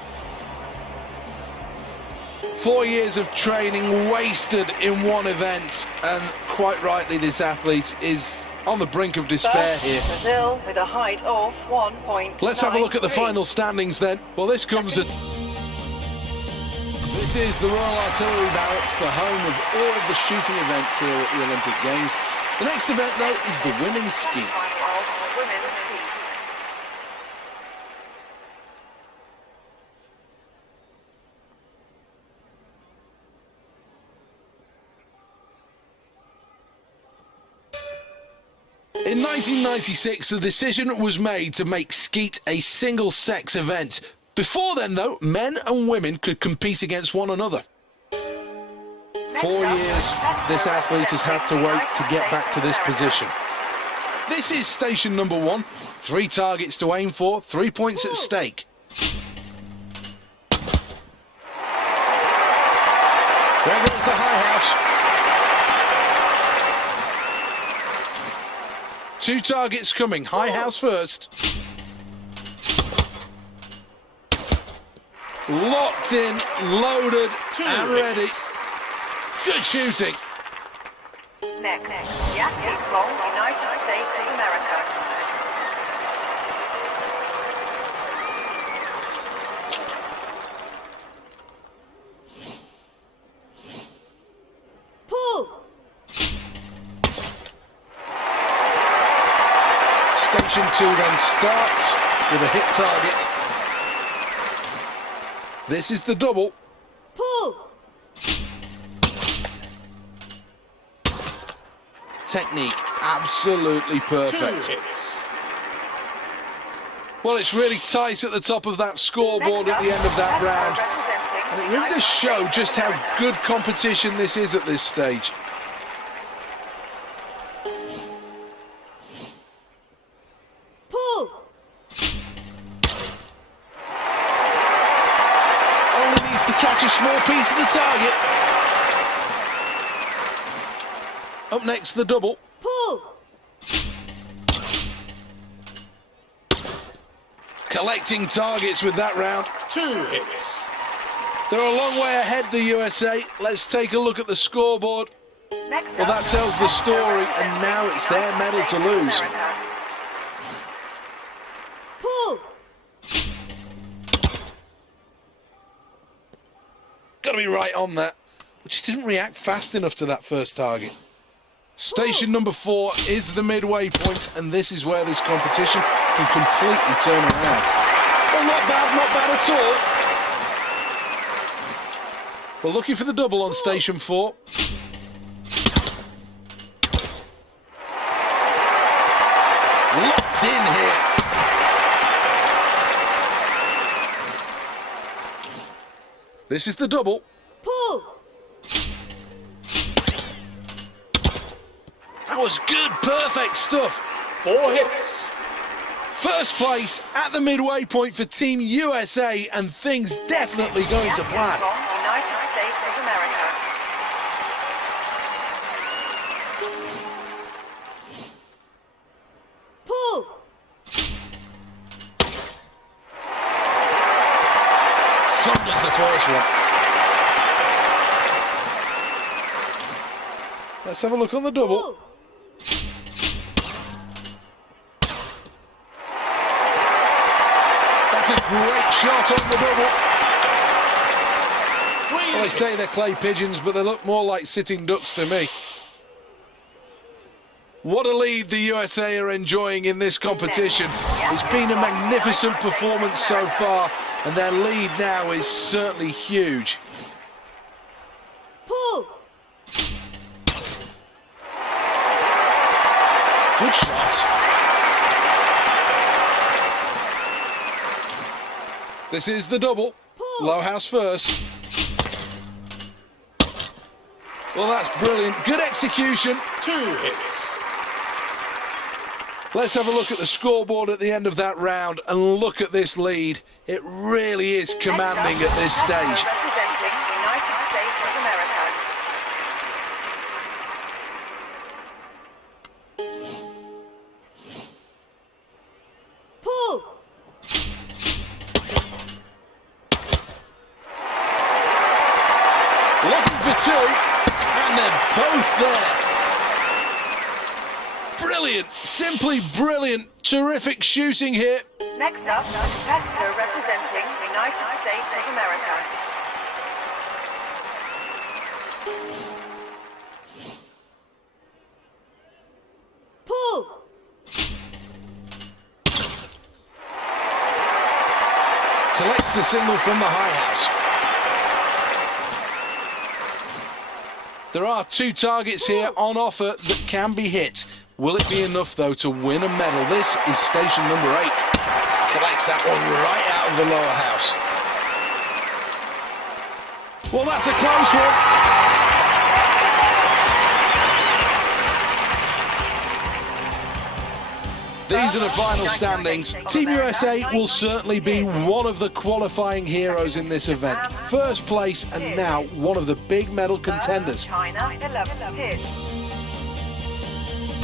4 years of training wasted in one event, and quite rightly this athlete is on the brink of despair here. Brazil with a height of 1.93. Let's have a look at the final standings then. Well, this comes at... This is the Royal Artillery Barracks, the home of all of the shooting events here at the Olympic Games. The next event, though, is the women's skeet. Women's skeet. In 1996, the decision was made to make skeet a single-sex event. Before then, though, men and women could compete against one another. 4 years, this athlete has had to wait to get back to this position. This is station number 1. 3 targets to aim for, 3 points at stake. There goes the high house. 2 targets coming. High house first. Locked in, loaded, and ready. Good shooting. Next. Kayak from United States of America. Pull. Station 2 then starts with a hit target. This is the double. Pull. Technique absolutely perfect. Well, it's really tight at the top of that scoreboard at the end of that round. And it really does show just how good competition this is at this stage. Pull. Only needs to catch a small piece of the target. Up next, the double. Pull. Collecting targets with that round. 2 hits. They're a long way ahead, the USA. Let's take a look at the scoreboard. Well, that tells the story, and now it's their medal to lose. Pull. Got to be right on that. But she didn't react fast enough to that first target. Station number 4 is the midway point, and this is where this competition can completely turn around. Well, not bad at all. We're looking for the double on station 4. Locked in here. This is the double. Pull. That was good, perfect stuff. 4 hits. First place at the midway point for Team USA, and things definitely going to plan. United States of America. Pull. Thunders the first one. Let's have a look on the double. Pull. That's a great shot on the double. Well, they say they're clay pigeons, but they look more like sitting ducks to me. What a lead the USA are enjoying in this competition. It's been a magnificent performance so far, and their lead now is certainly huge. Pull. Good shot. This is the double. Low house first. Well, that's brilliant. Good execution. 2 hits. Let's have a look at the scoreboard at the end of that round and look at this lead. It really is commanding at this stage. Representing United States of America. Pull. Looking for 2, and they're both there. Brilliant, simply brilliant, terrific shooting here. Next up, competitor representing United States of America. Collects the single from the high house. There are 2 targets here on offer that can be hit. Will it be enough, though, to win a medal? This is station number 8. Collects that one right out of the lower house. Well, that's a close one. These are the final standings. Team USA will certainly be one of the qualifying heroes in this event. First place and now one of the big medal contenders. The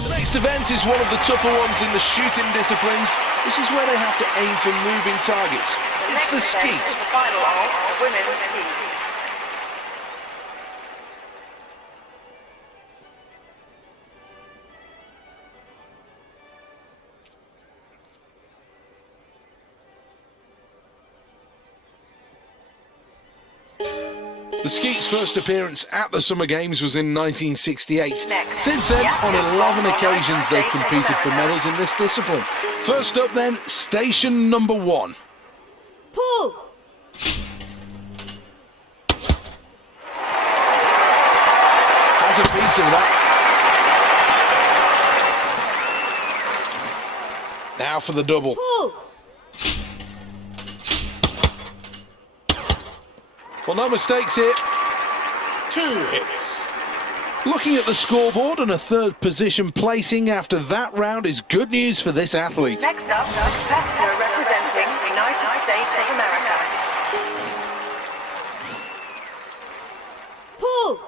next event is one of the tougher ones in the shooting disciplines. This is where they have to aim for moving targets. It's the Skeet. The Skeet's first appearance at the Summer Games was in 1968. Since then, on 11 occasions, they've competed for medals in this discipline. First up then, station number 1. Pull! Has a piece of that. Now for the double. Pull! Well, no mistakes here. 2 hits. Looking at the scoreboard, and a 3rd position placing after that round is good news for this athlete. Next up, competitor representing the United States of America. Pull!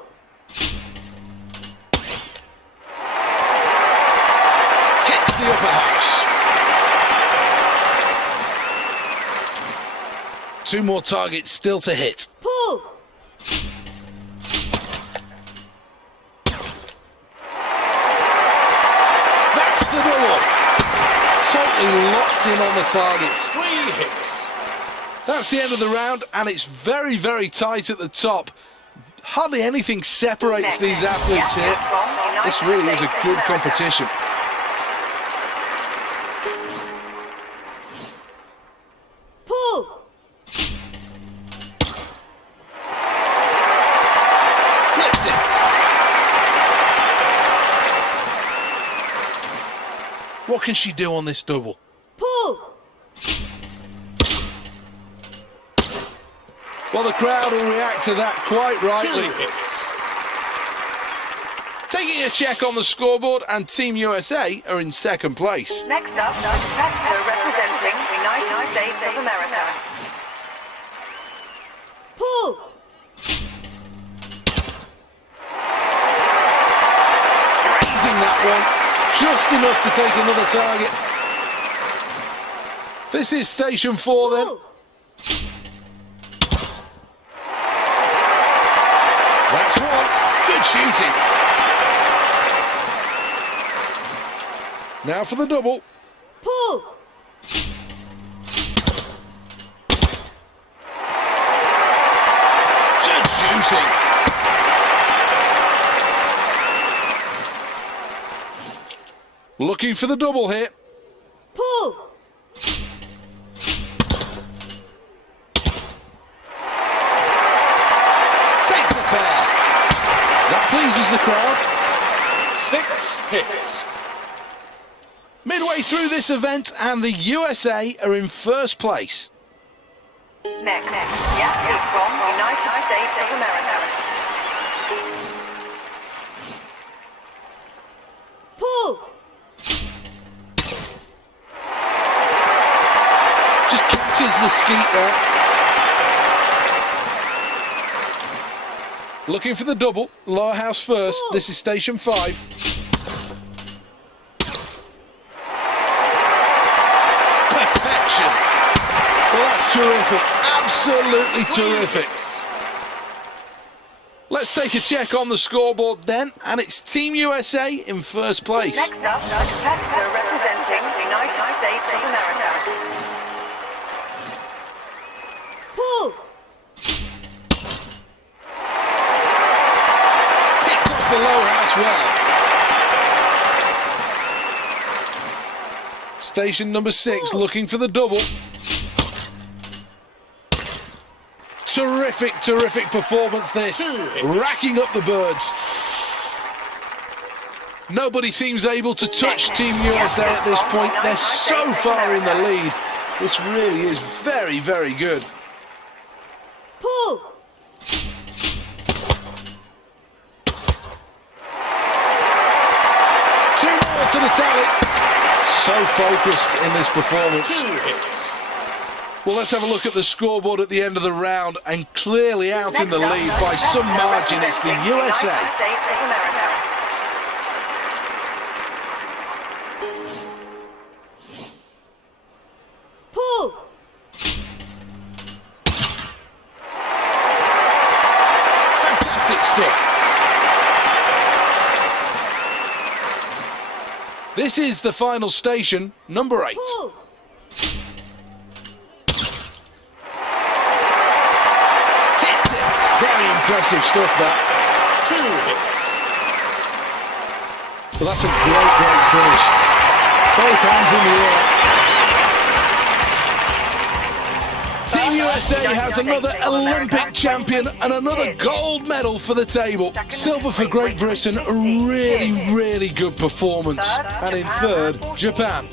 Hits the upper house. 2 more targets still to hit. Pull! That's the double. Totally locked in on the targets. 3 hits. That's the end of the round, and it's very, very tight at the top. Hardly anything separates these athletes here. This really is a good competition. Pull! Flips it. What can she do on this double? Pull! Well, the crowd will react to that quite 2 rightly. hits. Taking a check on the scoreboard, and Team USA are in 2nd place. Next up, competitor representing the United States of America. Pull! Raising that one, just enough to take another target. This is station 4 then. Pull! That's one. Good shooting. Now for the double. Pull! Good shooting. Looking for the double here. Pull! Takes the pair. That pleases the crowd. 6 hits. Midway through this event, and the USA are in 1st place. Next, is from the United States of America. Pull! Just catches the Skeet there. Looking for the double. Lower house first. This is station 5. Perfection. Well, that's terrific. Absolutely terrific. Let's take a check on the scoreboard then, and it's Team USA in 1st place. Next up, competitor representing the United States of America. Pull! Picked off the low house well. Station number 6 looking for the double. Terrific, terrific performance this. Racking up the birds. Nobody seems able to touch Team USA at this point. They're so far in the lead. This really is very, very good. Pull. Two more to the tally. So focused in this performance. Well, let's have a look at the scoreboard at the end of the round, and clearly out in the lead by some margin, it's the USA. Pull. Fantastic stuff. This is the final station, number 8. Pull. Hits it. Very impressive stuff, that. 2 hits. Well, that's a great, great finish. Both hands in the air. Team USA has another Olympic champion and another gold medal for the table. Silver for Great Britain, a really, really good performance. And in third, Japan.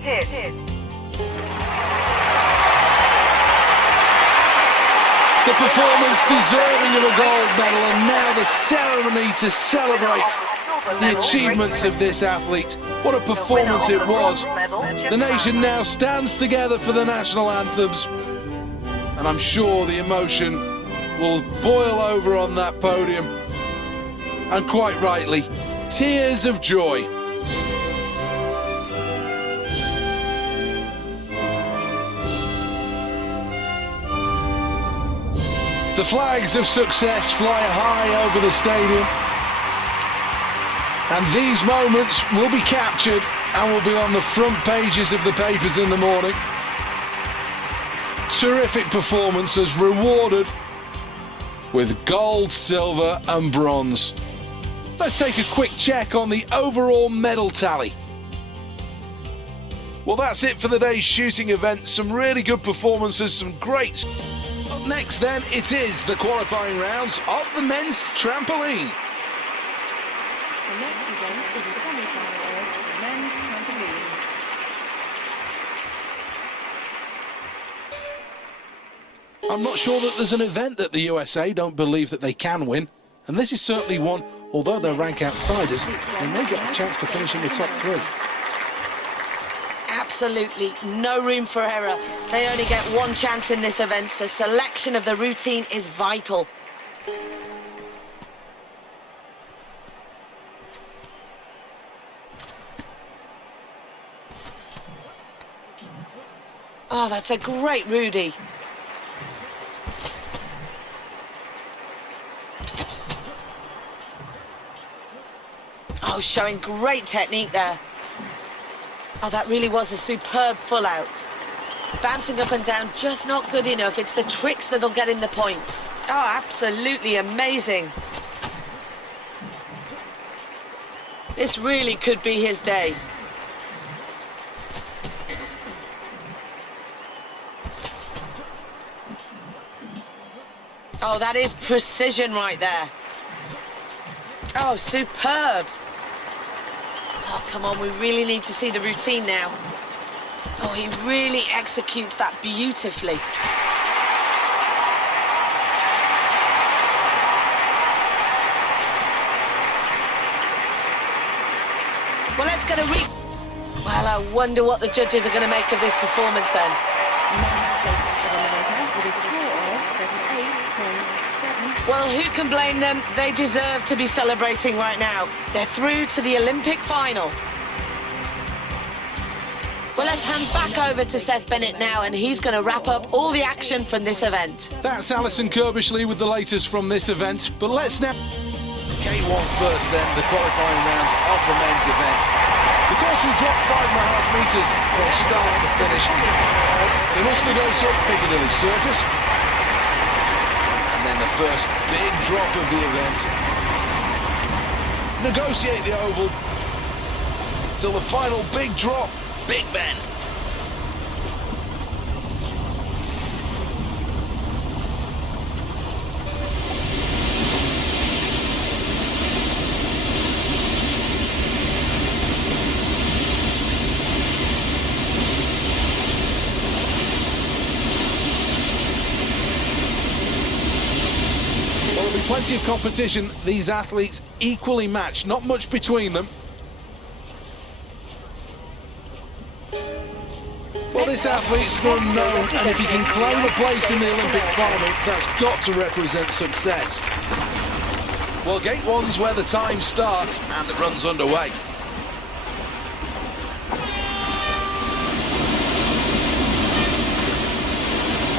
The performance deserving of a gold medal, and now the ceremony to celebrate the achievements of this athlete. What a performance it was. The nation now stands together for the national anthems, and I'm sure the emotion will boil over on that podium, and quite rightly, tears of joy. The flags of success fly high over the stadium, and these moments will be captured and will be on the front pages of the papers in the morning. Terrific performances rewarded with gold, silver and bronze. Let's take a quick check on the overall medal tally. Well, that's it for the day's shooting event. Some really good performances, some great. Up next then, it is the qualifying rounds of the men's trampoline. The next event is a semi-final of the men's trampoline. I'm not sure that there's an event that the USA don't believe that they can win, and this is certainly one. Although they're rank outsiders, they may get a chance to finish in the top 3. Absolutely no room for error. They only get one chance in this event, so selection of the routine is vital. Oh, that's a great Rudy. Oh, showing great technique there. Oh, that really was a superb full out. Bouncing up and down, just not good enough. It's the tricks that'll get him the points. Oh, absolutely amazing. This really could be his day. Oh, that is precision right there. Oh, superb. Oh, come on, we really need to see the routine now. Oh, he really executes that beautifully. Well, let's get a Well, I wonder what the judges are going to make of this performance then. Well, who can blame them? They deserve to be celebrating right now. They're through to the Olympic final. Well, let's hand back over to Seth Bennett now, and he's going to wrap up all the action from this event. That's Alison Kirbishley with the latest from this event. But let's now K1 first then, the qualifying rounds of the men's event. The course will drop 5.5 metres from start to finish. They must negotiate Piccadilly Circus. And then the first big drop of the event. Negotiate the oval till the final big drop, Big Ben. plenty of competition, these athletes equally matched, not much between them. Well, this athlete's unknown, and if he can claim a place in the Olympic final, that's got to represent success. Well, gate one's where the time starts and the run's underway.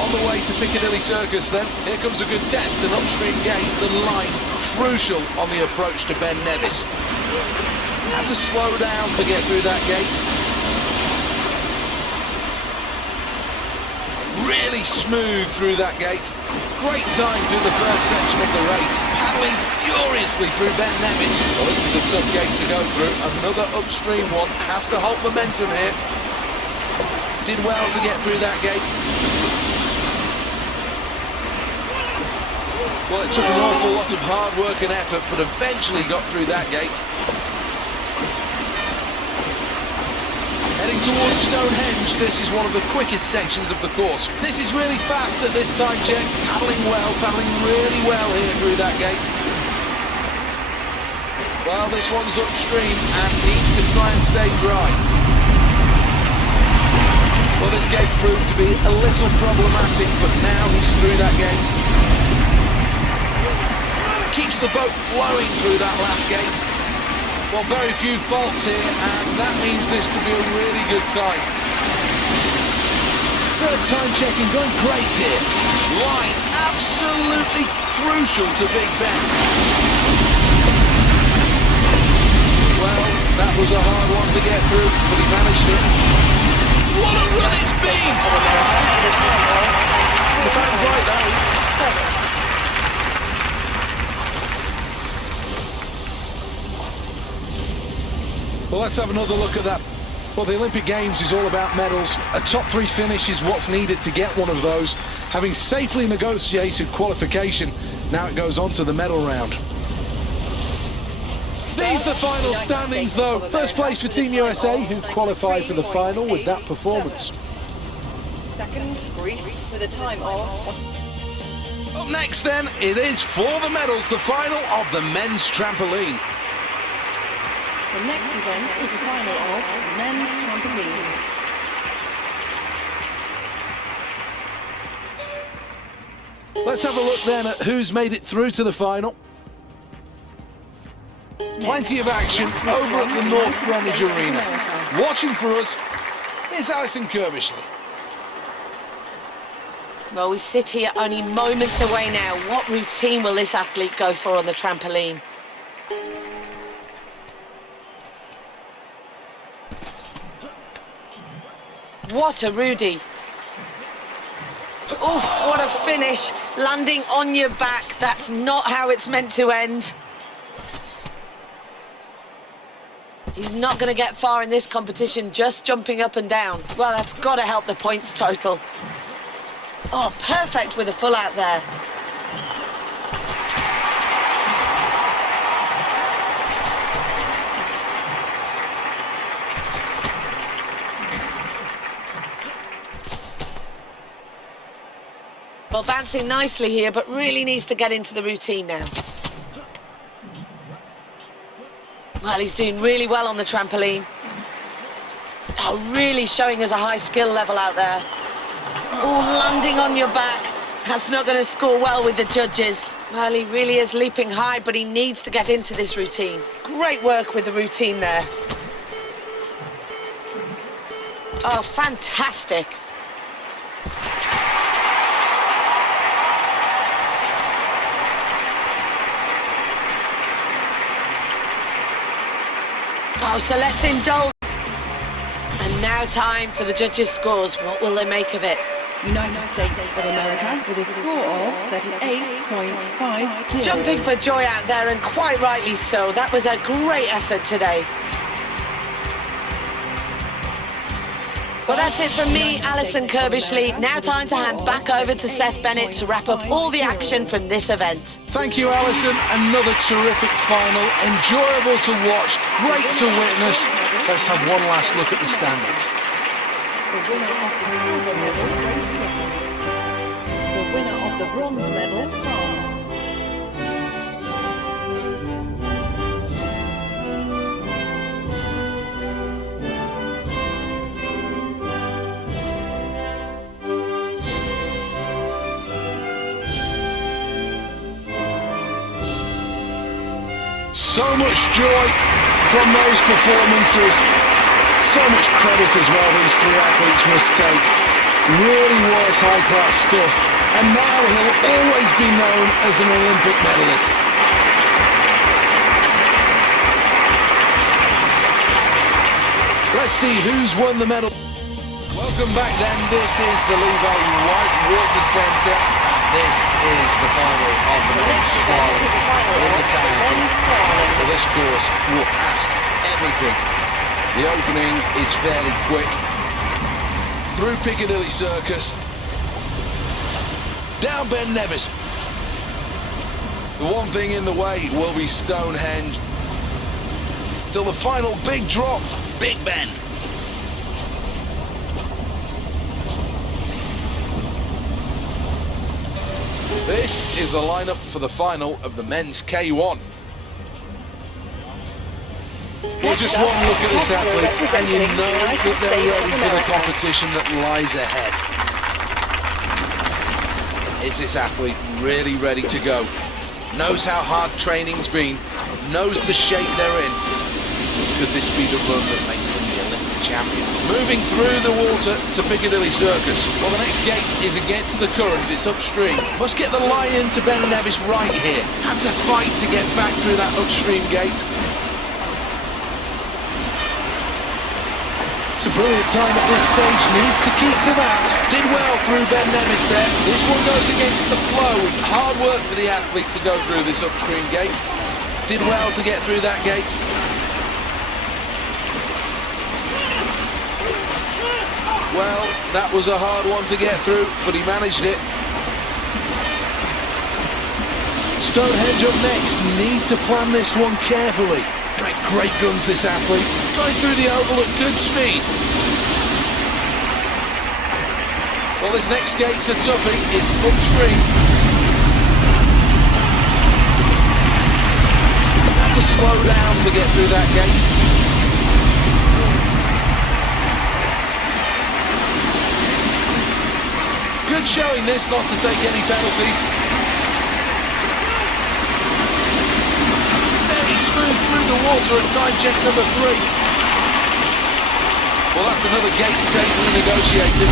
On the way to Piccadilly Circus then, here comes a good test, an upstream gate, the line crucial on the approach to Ben Nevis. Had to slow down to get through that gate. Really smooth through that gate. Great time through the first section of the race. Paddling furiously through Ben Nevis. Well, this is a tough gate to go through. Another upstream one. Has to hold momentum here. Did well to get through that gate. Well, it took an awful lot of hard work and effort, but eventually got through that gate. Heading towards Stonehenge, this is one of the quickest sections of the course. This is really fast at this time check. Paddling really well here through that gate. Well, this one's upstream and needs to try and stay dry. Well, this gate proved to be a little problematic, but now he's through that gate. Keeps the boat flowing through that last gate. Well, very few faults here, and that means this could be a really good time. Third time checking, going great here. Line absolutely crucial to Big Ben. Well, that was a hard one to get through, but he managed it. What a run it's been! The fans like that. Well, let's have another look at that. Well, the Olympic Games is all about medals. A top 3 finish is what's needed to get one of those. Having safely negotiated qualification, now it goes on to the medal round. These the final standings, though. First place for Team USA, who qualified for the final with that performance. Second, Greece with a time of... Up next, then, it is for the medals, the final of the men's trampoline. The next event is the final of men's trampoline. Let's have a look then at who's made it through to the final. Plenty of action over at the North Greenwich Arena. Watching for us is Alison Kirbishley. Well, we sit here only moments away now. What routine will this athlete go for on the trampoline? What a Rudy. Oof, what a finish. Landing on your back. That's not how it's meant to end. He's not going to get far in this competition, just jumping up and down. Well, that's got to help the points total. Oh, perfect with a full out there. Well, bouncing nicely here, but really needs to get into the routine now. Well, he's doing really well on the trampoline. Oh, really showing us a high skill level out there. Oh, landing on your back. That's not going to score well with the judges. Well, he really is leaping high, but he needs to get into this routine. Great work with the routine there. Oh, fantastic. Oh, so let's indulge. And now time for the judges' scores. What will they make of it? United States of America with a score of 38.5. Jumping for joy out there, and quite rightly so. That was a great effort today. Well, that's it from me, Alison Kirbishley. Now time to hand back over to Seth Bennett to wrap up all the action from this event. Thank you, Alison. Another terrific final. Enjoyable to watch, great to witness. Let's have one last look at the standings. The winner of the silver medal, Great Britain. The winner of the bronze medal, France. So much joy from those performances. So much credit as well these three athletes must take. Really was high-class stuff. And now he'll always be known as an Olympic medalist. Let's see who's won the medal. Welcome back then. This is the Levi White Water Centre. And this is the final of the men's slalom in the Kayak. Well, this course will ask everything. The opening is fairly quick. Through Piccadilly Circus. Down Ben Nevis. The one thing in the way will be Stonehenge. Till the final big drop, Big Ben. This is the lineup for the final of the men's K1. Well, just one look at this athlete and you know that they're ready for the competition that lies ahead. Is this athlete really ready to go? Knows how hard training's been, knows the shape they're in. Could this be the run that makes him the Olympic champion? Moving through the water to Piccadilly Circus. Well, the next gate is against the current, it's upstream. Must get the line into Ben Nevis right here. Had to fight to get back through that upstream gate. It's a brilliant time at this stage, needs to keep to that. Did well through Ben Nevis there. This one goes against the flow. Hard work for the athlete to go through this upstream gate. Did well to get through that gate. Well, that was a hard one to get through, but he managed it. Stonehenge up next. Need to plan this one carefully. Great guns, this athlete. Going through the oval at good speed. Well, this next gate's a toughie. It's upstream. Had to slow down to get through that gate. Good showing this, not to take any penalties. Smooth through the water at time check number 3. Well, that's another gate safely negotiated.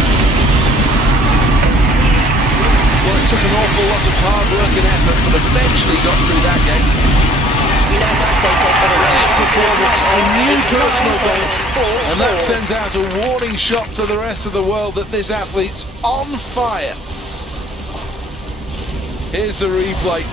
Well, it took an awful lot of hard work and effort, but eventually got through that gate. Brilliant performance, a new personal best, and that sends out a warning shot to the rest of the world that this athlete's on fire. Here's the replay.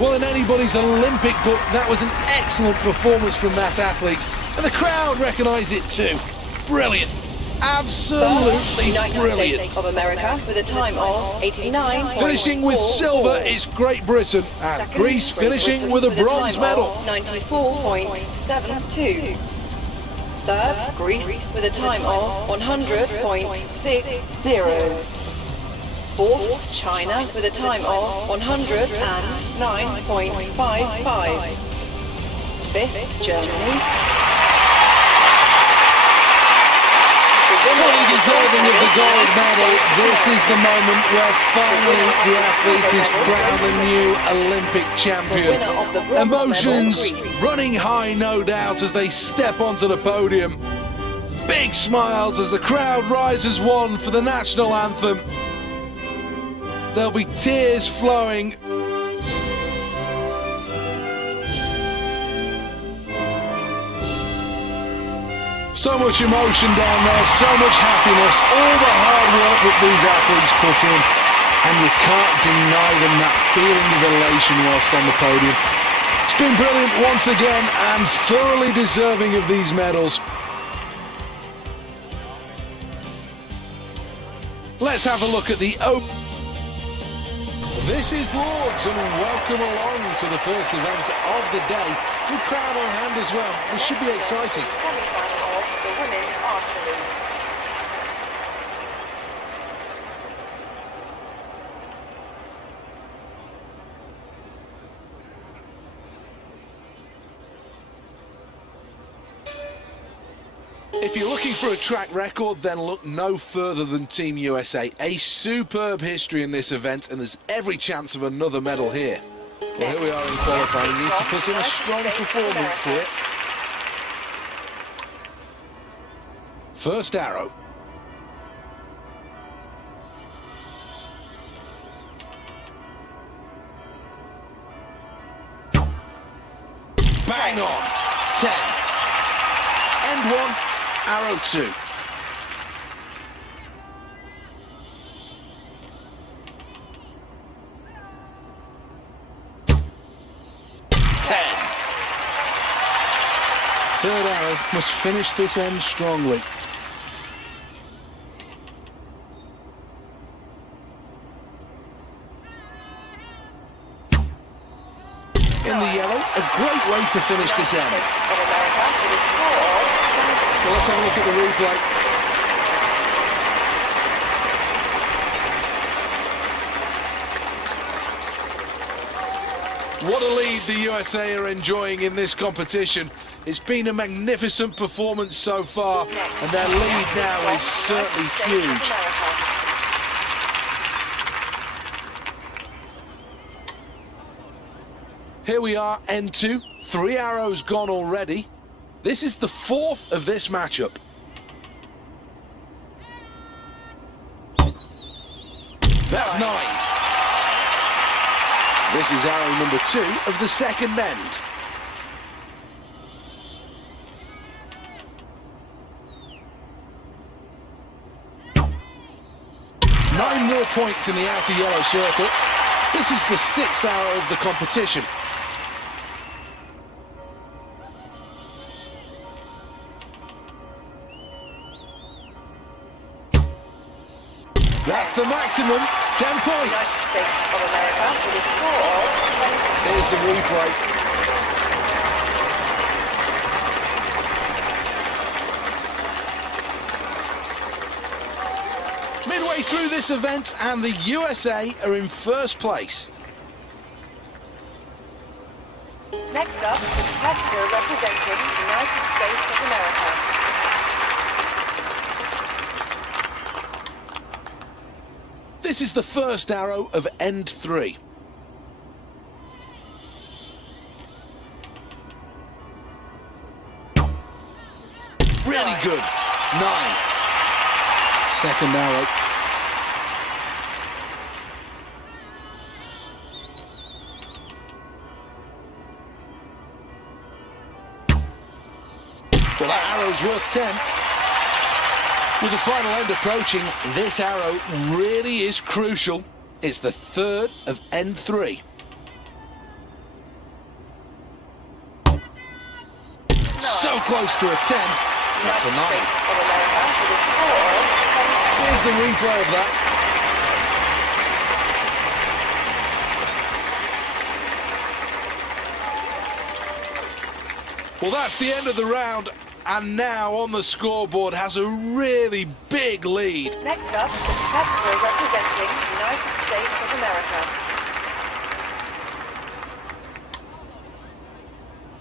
Well, in anybody's Olympic book, that was an excellent performance from that athlete. And the crowd recognise it too. Brilliant. Absolutely brilliant. States of America with a time of 89. Finishing with silver is Great Britain. And Greece finishing with a bronze medal. 94.72. Third, Greece with a time of 100.60. Fourth, China with a time of 109.55. Fifth, Germany. Fully deserving of the gold medal. This is the moment where finally the athlete is crowned the new Olympic champion. Emotions running high, no doubt, as they step onto the podium. Big smiles as the crowd rises one for the national anthem. There'll be tears flowing. So much emotion down there, so much happiness, all the hard work that these athletes put in, and you can't deny them that feeling of elation whilst on the podium. It's been brilliant once again and thoroughly deserving of these medals. Let's have a look at the This is Lords, and welcome along to the first event of the day. Good crowd on hand as well. This should be exciting. Semi-final of the women's archery. If you're looking for a track record, then look no further than Team USA. A superb history in this event, and there's every chance of another medal here. Well, here we are in qualifying. He needs to put in a strong performance here. First arrow. Bang on. 10. End one. Arrow 2. 10. Third arrow must finish this end strongly. In the yellow, a great way to finish this end. Well, let's have a look at the replay. What a lead the USA are enjoying in this competition. It's been a magnificent performance so far, and their lead now is certainly huge. Here we are, end 2. 3 arrows gone already. This is the 4th of this matchup. That's 9. This is arrow number 2 of the second end. Nine more points in the outer yellow circle. This is the 6th arrow of the competition. That's the maximum, 10 points. Here's the replay. Midway through this event, and the USA are in first place. Next up, the competitor representing the United States of America. This is the first arrow of end 3. Really good. 9. Second arrow. Well, that arrow's worth 10. With the final end approaching, this arrow really is crucial. It's the 3rd of end 3. So close to a 10. That's a 9. Here's the replay of that. Well, that's the end of the round. And now on the scoreboard has a really big lead. Next up, the competitor representing the United States of America.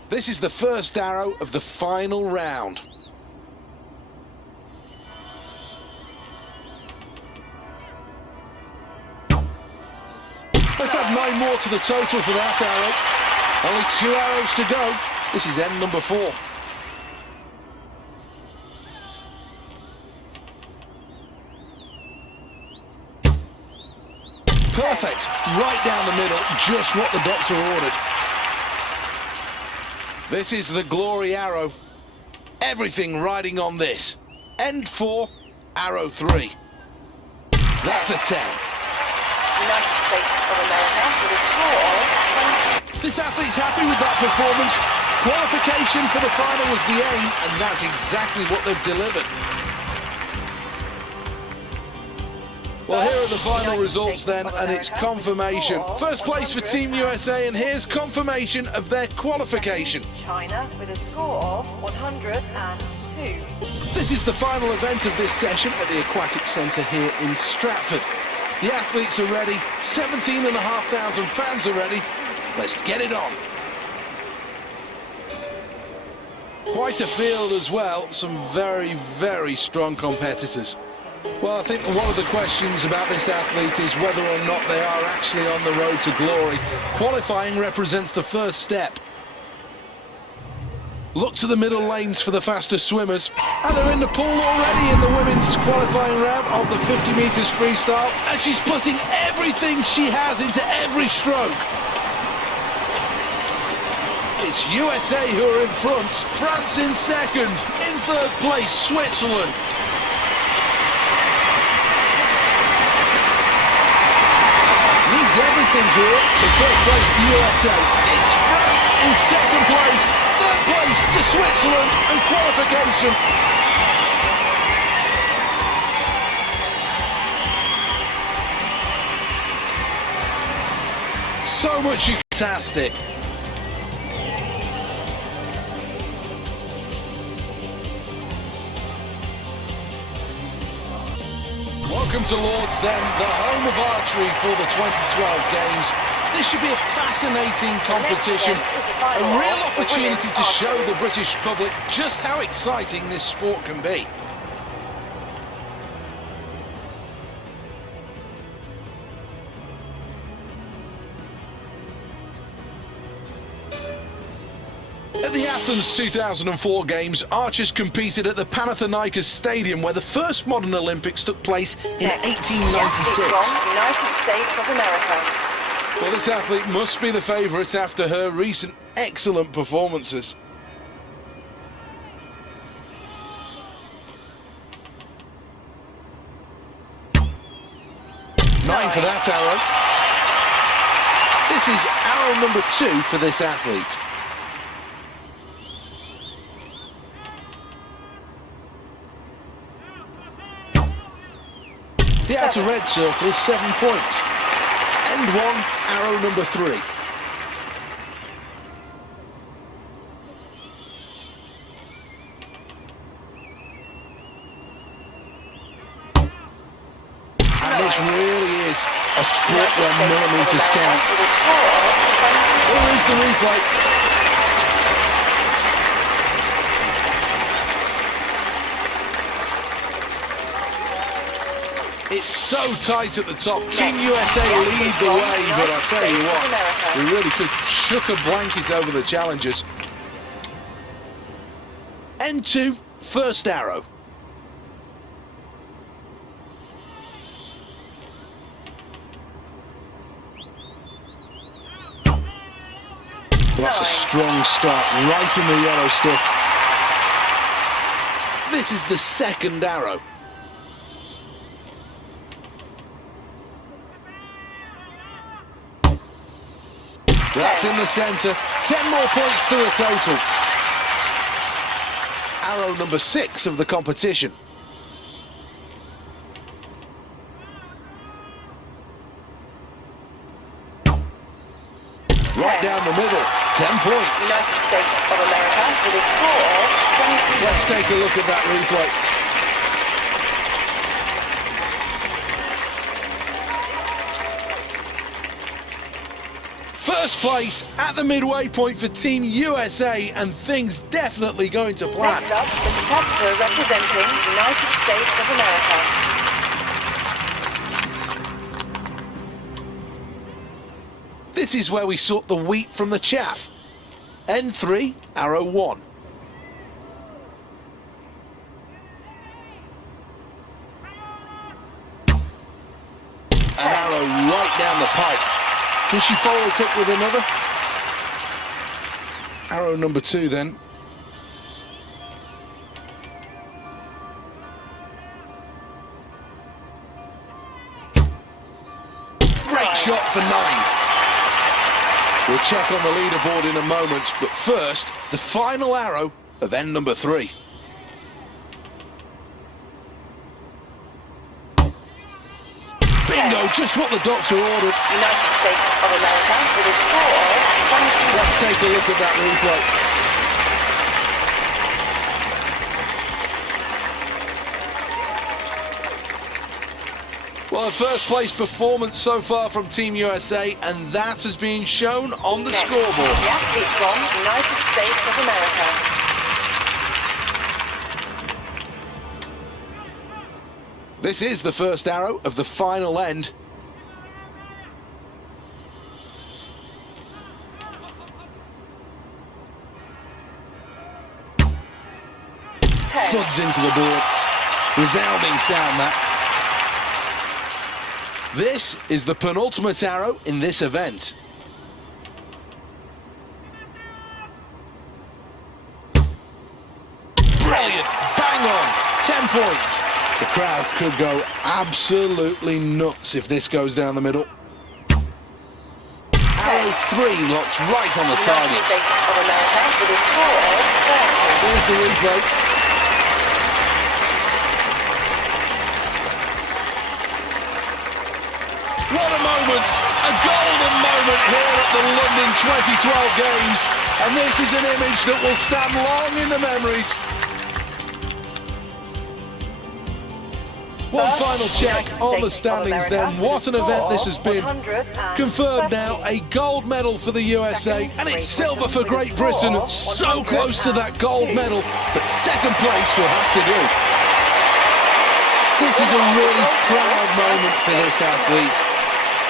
This is the first arrow of the final round. Let's add 9 more to the total for that arrow. Only 2 arrows to go. This is end number 4. Perfect, right down the middle, just what the doctor ordered. This is the glory arrow. Everything riding on this. End 4, arrow 3. That's a 10. United States of America with a score of... This athlete's happy with that performance. Qualification for the final was the aim, and that's exactly what they've delivered. Well, here are the final results then, and it's confirmation. First place for Team USA, and here's confirmation of their qualification. China with a score of 102. This is the final event of this session at the Aquatic Centre here in Stratford. The athletes are ready, 17,500 fans are ready. Let's get it on. Quite a field as well, some very, very strong competitors. Well, I think one of the questions about this athlete is whether or not they are actually on the road to glory. Qualifying represents the first step. Look to the middle lanes for the fastest swimmers. And they're in the pool already in the women's qualifying round of the 50 metres freestyle. And she's putting everything she has into every stroke. It's USA who are in front. France in second. In third place, Switzerland. Needs everything here. In first place, the USA. It's France in second place. Third place to Switzerland and qualification. So much fantastic. Welcome to Lords then, the home of archery for the 2012 Games. This should be a fascinating competition, a real opportunity to show the British public just how exciting this sport can be. At the Athens 2004 Games, archers competed at the Panathinaikos Stadium, where the first modern Olympics took place in 1896. United States of America. Well, this athlete must be the favourite after her recent excellent performances. 9 for that arrow. This is arrow number 2 for this athlete. The outer red circle is 7 points. End 1, arrow number 3. And this really is a sport where millimetres count. Here is the replay. It's so tight at the top. Team USA lead the way, but I tell you what, we really could chuck a blanket over the challengers. End 2, first arrow. Well, that's a strong start, right in the yellow stuff. This is the second arrow. That's in the centre. 10 more points to the total. Arrow number 6 of the competition. Right down the middle. 10 points. United States of America with a score of 20. Let's take a look at that replay. First place at the midway point for Team USA, and things definitely going to plan. Next up, the competitor representing the United States of America. This is where we sort the wheat from the chaff. End 3, arrow 1. An arrow right down the pipe. Can she follow it up with another? Arrow number 2 then. Great shot for 9. We'll check on the leaderboard in a moment, but first, the final arrow of end number 3. just what the doctor ordered. United States of America with a score of 20. Let's take a look at that replay. Well, a first-place performance so far from Team USA, and that has been shown on the scoreboard. The athlete from United States of America. This is the first arrow of the final end. Thuds into the board. Resounding sound, that. This is the penultimate arrow in this event. Brilliant! Bang on! 10 points. The crowd could go absolutely nuts if this goes down the middle. Arrow 3 locked right on the target. Here's the replay. What a moment, a golden moment here at the London 2012 Games, and this is an image that will stand long in the memories. One final check on the standings then. What an event this has been. Confirmed now, a gold medal for the USA, and it's silver for Great Britain. So close to that gold medal, but second place will have to do. This is a really proud moment for this athlete.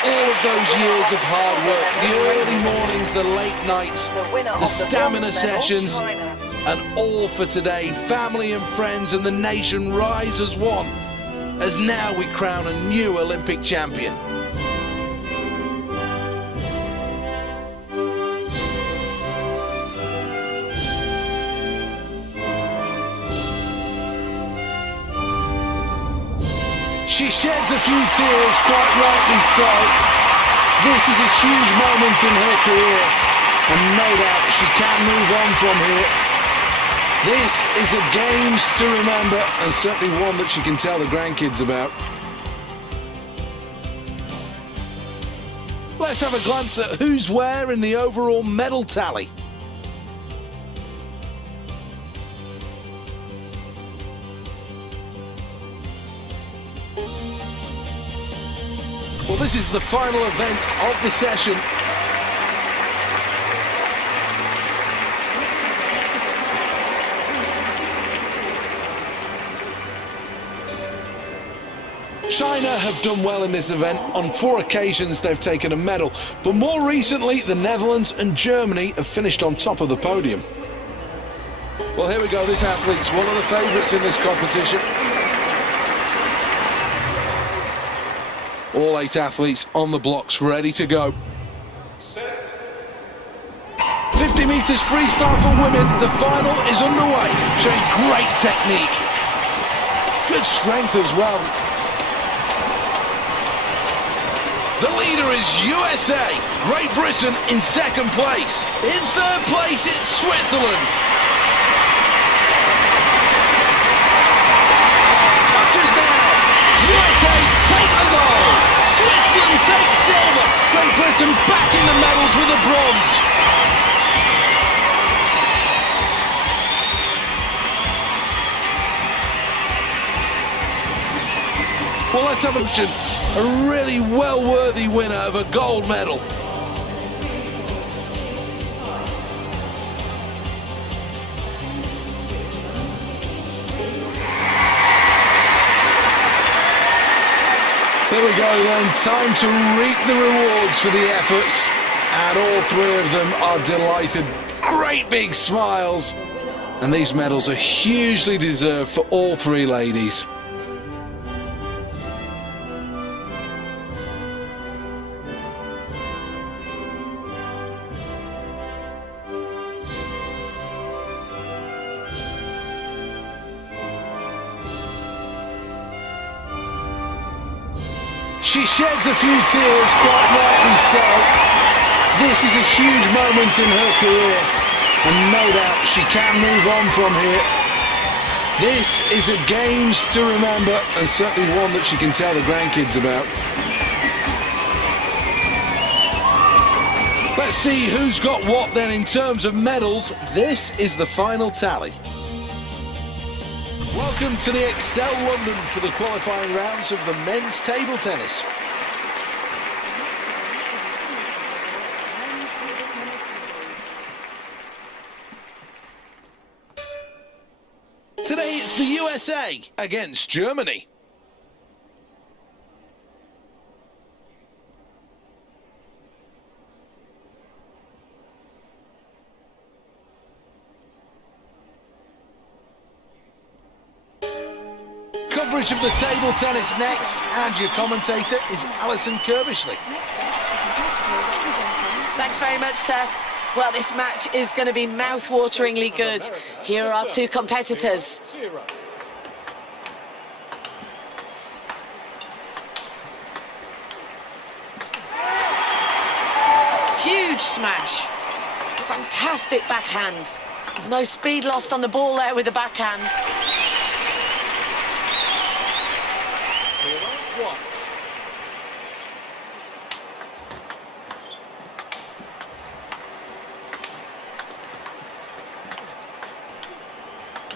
All of those years of hard work, the early mornings, the late nights, the stamina sessions, and all for today. Family and friends and the nation rise as one, as now we crown a new Olympic champion. She sheds a few tears, quite rightly so. This is a huge moment in her career, and no doubt she can move on from here. This is a Games to remember, and certainly one that she can tell the grandkids about. Let's have a glance at who's where in the overall medal tally. Well, this is the final event of the session. China have done well in this event. On 4 occasions they've taken a medal, but more recently the Netherlands and Germany have finished on top of the podium. Well, here we go. This athlete's one of the favourites in this competition. All 8 athletes on the blocks, ready to go. 50 metres freestyle for women. The final is underway, showing great technique. Good strength as well. The leader is USA. Great Britain in second place. In third place, it's Switzerland. Touches now. USA take the gold. Switzerland takes silver. Great Britain back in the medals with a bronze. Well, let's have a really well-worthy winner of a gold medal. There we go then, time to reap the rewards for the efforts, and all 3 of them are delighted. Great big smiles, and these medals are hugely deserved for all 3 ladies. She sheds a few tears, quite rightly so. This is a huge moment in her career, and no doubt she can move on from here. This is a Games to remember, and certainly one that she can tell the grandkids about. Let's see who's got what then in terms of medals. This is the final tally. Welcome to the Excel London for the qualifying rounds of the men's table tennis. Today it's the USA against Germany. Coverage of the table tennis next, and your commentator is Alison Kirbishley. Thanks very much, sir. Well, this match is going to be mouth-wateringly good. Here are our two competitors. Huge smash. Fantastic backhand. No speed lost on the ball there with the backhand. 0-1.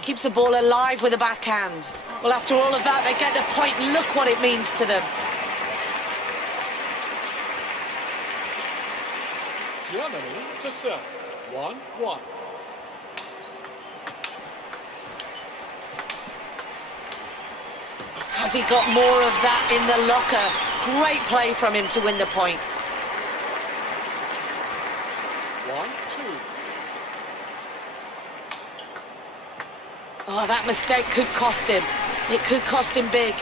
Keeps the ball alive with the backhand. Well, after all of that, they get the point. Look what it means to them. Germany to serve. 1-1. Has he got more of that in the locker? Great play from him to win the point. 1-2. Oh, that mistake could cost him. It could cost him big.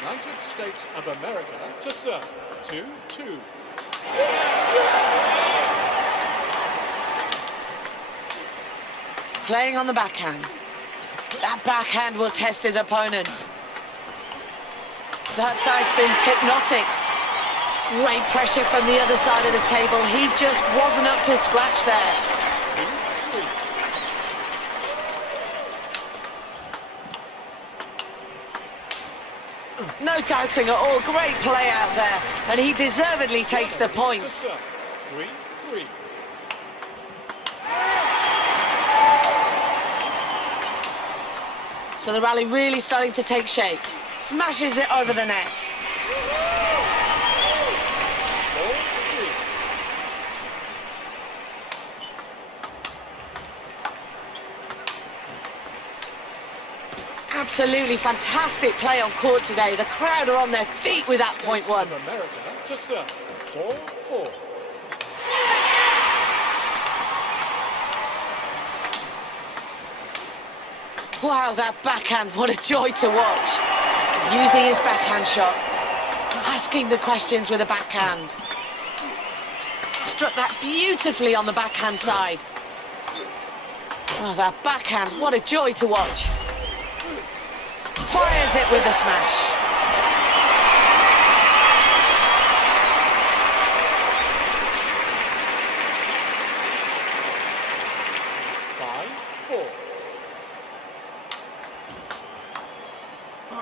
United States of America to serve. 2-2. Playing on the backhand. That backhand will test his opponent. That side spin's hypnotic. Great pressure from the other side of the table. He just wasn't up to scratch there. 2-3. No doubting at all. Great play out there. And he deservedly takes the point. 3-3. So the rally really starting to take shape. Smashes it over the net. 4-3. Absolutely fantastic play on court today. The crowd are on their feet with that point one. America to serve. 4-4. Wow, that backhand, what a joy to watch. Using his backhand shot. Asking the questions with a backhand. Struck that beautifully on the backhand side. Oh, that backhand, what a joy to watch. Fires it with a smash.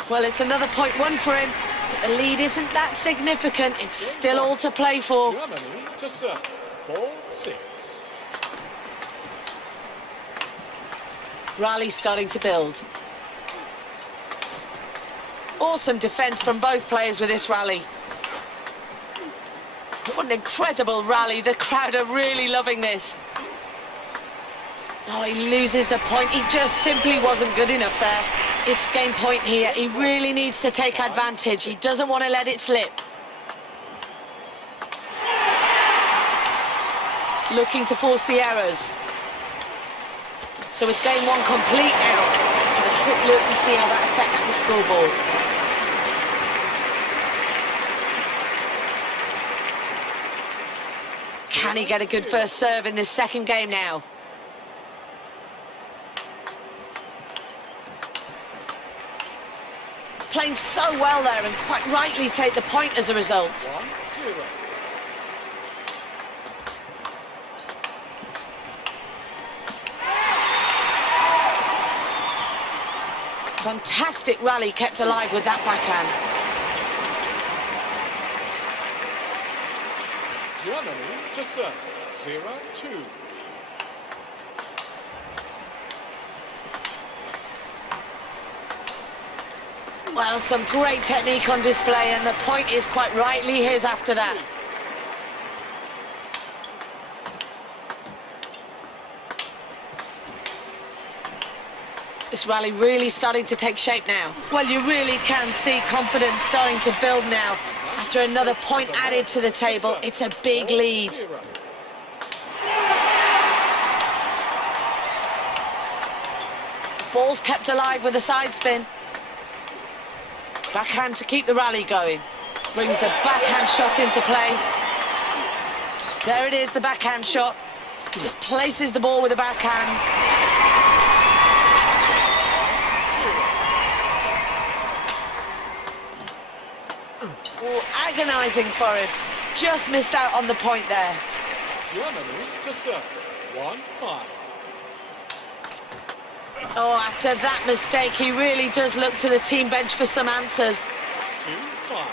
Well, it's another point one for him. The lead isn't that significant. It's still all to play for. Germany to serve. 4-6. Rally starting to build. Awesome defence from both players with this rally. What an incredible rally. The crowd are really loving this. Oh, he loses the point. He just simply wasn't good enough there. It's game point here. He really needs to take advantage. He doesn't want to let it slip. Looking to force the errors. So with game one complete now, a quick look to see how that affects the scoreboard. Can he get a good first serve in this second game now? Playing so well there and quite rightly take the point as a result. 1-0. Fantastic rally kept alive with that backhand. Germany to serve. 0-2. Well, some great technique on display, and the point is quite rightly his after that. This rally really starting to take shape now. Well, you really can see confidence starting to build now. After another point added to the table, it's a big lead. Ball's kept alive with a side spin. Backhand to keep the rally going. Brings the backhand shot into play. There it is, the backhand shot. Just places the ball with the backhand. Oh, agonising for him. Just missed out on the point there. Germany to serve. 1-5. Oh, after that mistake, he really does look to the team bench for some answers. 2-5.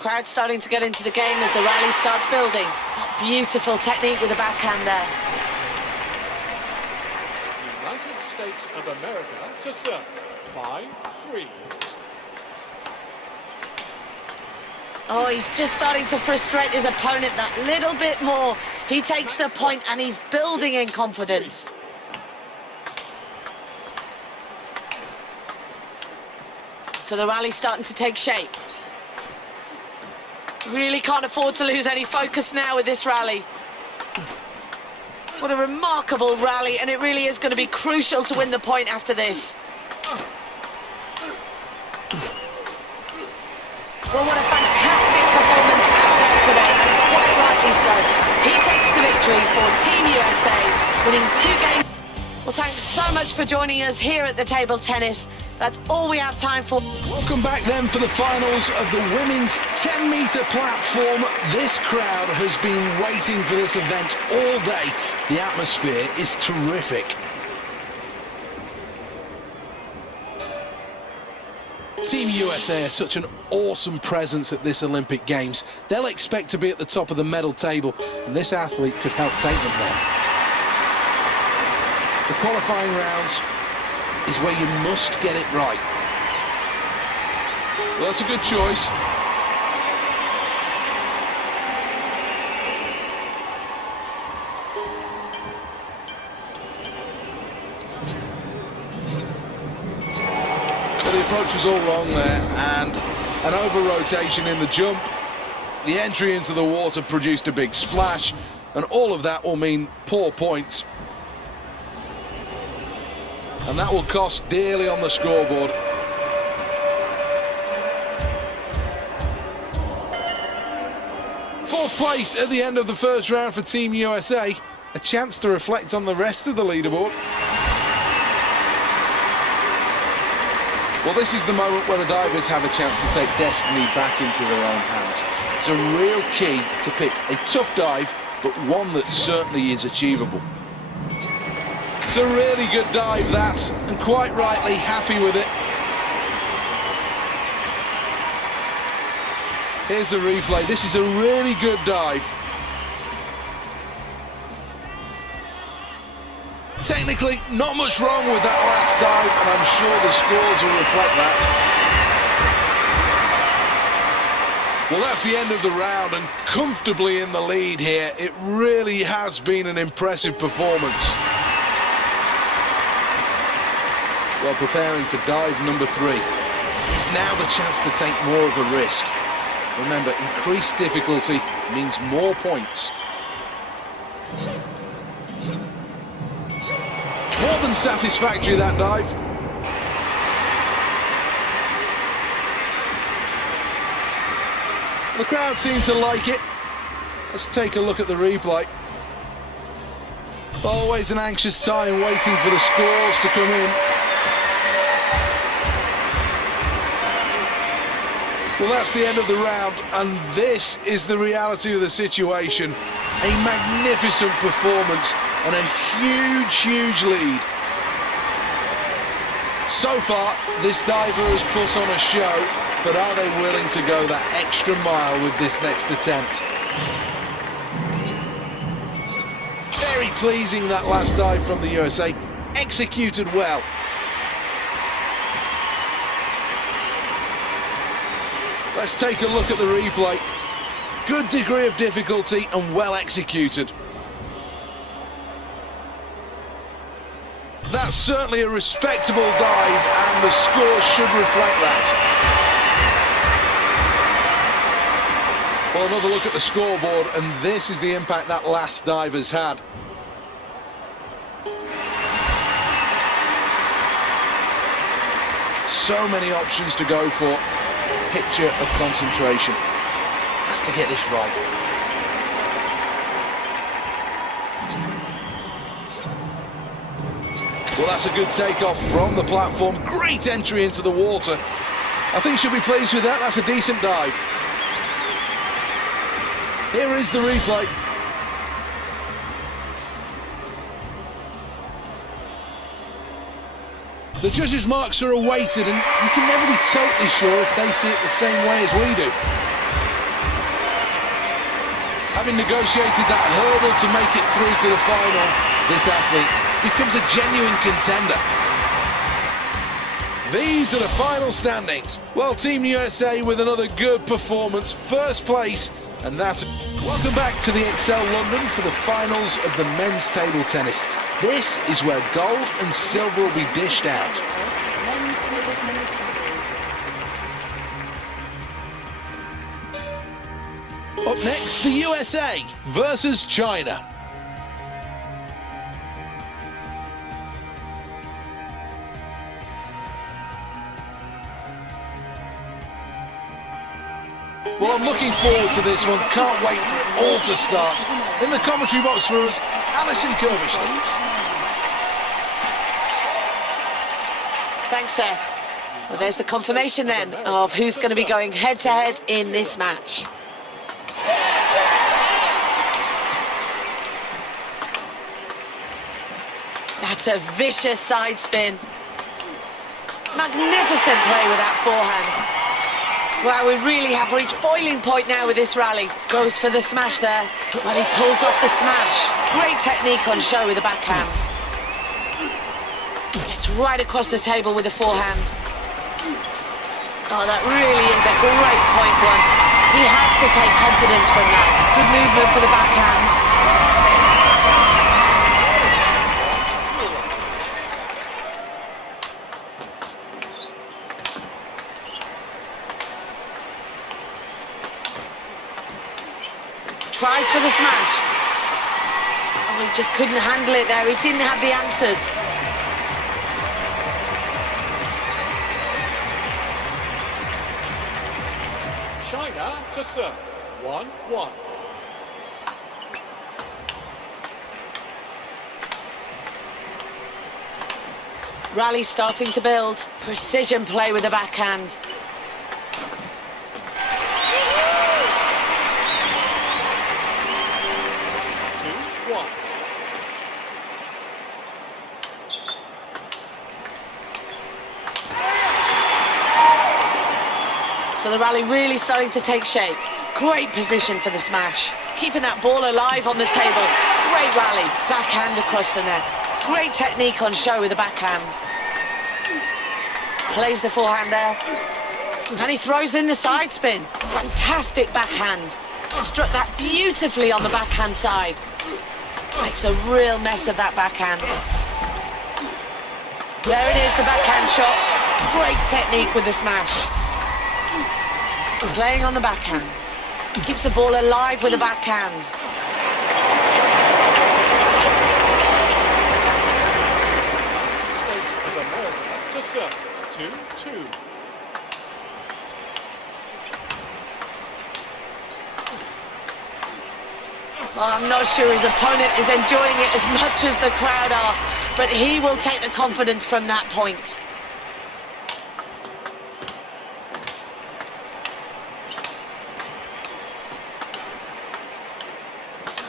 Crowd starting to get into the game as the rally starts building. Beautiful technique with the backhand there. United States of America to serve. 5-3. Oh, he's just starting to frustrate his opponent that little bit more. He takes the point and he's building in confidence. So the rally's starting to take shape. Really can't afford to lose any focus now with this rally. What a remarkable rally, and it really is going to be crucial to win the point after this. Well, what a fantastic performance out there today, and quite rightly so. He takes the victory for Team USA, winning 2 games. Well, thanks so much for joining us here at the Table Tennis. That's all we have time for. Welcome back then for the finals of the women's 10-metre platform. This crowd has been waiting for this event all day. The atmosphere is terrific. Team USA are such an awesome presence at this Olympic Games. They'll expect to be at the top of the medal table, and this athlete could help take them there. The qualifying rounds is where you must get it right. Well, that's a good choice. Well, the approach was all wrong there, and an over-rotation in the jump. The entry into the water produced a big splash, and all of that will mean poor points. And that will cost dearly on the scoreboard. Fourth place at the end of the first round for Team USA. A chance to reflect on the rest of the leaderboard. Well, this is the moment where the divers have a chance to take destiny back into their own hands. It's a real key to pick a tough dive, but one that certainly is achievable. It's a really good dive, that, and quite rightly happy with it. Here's the replay. This is a really good dive. Technically, not much wrong with that last dive, and I'm sure the scores will reflect that. Well, that's the end of the round, and comfortably in the lead here. It really has been an impressive performance. Well, preparing for dive number 3. It's now the chance to take more of a risk. Remember, increased difficulty means more points. More than satisfactory, that dive. The crowd seem to like it. Let's take a look at the replay. Always an anxious time waiting for the scores to come in. Well, that's the end of the round, and this is the reality of the situation. A magnificent performance and a huge, huge lead. So far, this diver has put on a show, but are they willing to go that extra mile with this next attempt? Very pleasing, that last dive from the USA. Executed well. Let's take a look at the replay. Good degree of difficulty and well executed. That's certainly a respectable dive, and the score should reflect that. Well, another look at the scoreboard, and this is the impact that last dive has had. So many options to go for. Picture of concentration. Has to get this right. Well, that's a good takeoff from the platform. Great entry into the water. I think she'll be pleased with that. That's a decent dive. Here is the replay. The judges' marks are awaited, and you can never be totally sure if they see it the same way as we do. Having negotiated that hurdle to make it through to the final, this athlete becomes a genuine contender. These are the final standings. Well, Team USA with another good performance, first place, and that's... Welcome back to the Excel London for the finals of the men's table tennis. This is where gold and silver will be dished out. Men's table tennis titles. Up next, the USA versus China. Well, I'm looking forward to this one. Can't wait for it all to start. In the commentary box for us, Alison Kirbishley. Thanks, Seth. Well, there's the confirmation then of who's going to be going head-to-head in this match. That's a vicious side spin. Magnificent play with that forehand. Well, we really have reached boiling point now with this rally. Goes for the smash there. Well, he pulls off the smash. Great technique on show with the backhand. Gets right across the table with the forehand. Oh, that really is a great point one. He has to take confidence from that. Good movement for the backhand. Tries for the smash. Oh, he just couldn't handle it there. He didn't have the answers. China to serve. 1-1. Rally starting to build. Precision play with the backhand. So the rally really starting to take shape. Great position for the smash. Keeping that ball alive on the table. Great rally. Backhand across the net. Great technique on show with the backhand. Plays the forehand there. And he throws in the side spin. Fantastic backhand. Struck that beautifully on the backhand side. Makes a real mess of that backhand. There it is, the backhand shot. Great technique with the smash. Playing on the backhand. Keeps the ball alive with the backhand. States of America to serve. 2-2. Well, I'm not sure his opponent is enjoying it as much as the crowd are, but he will take the confidence from that point.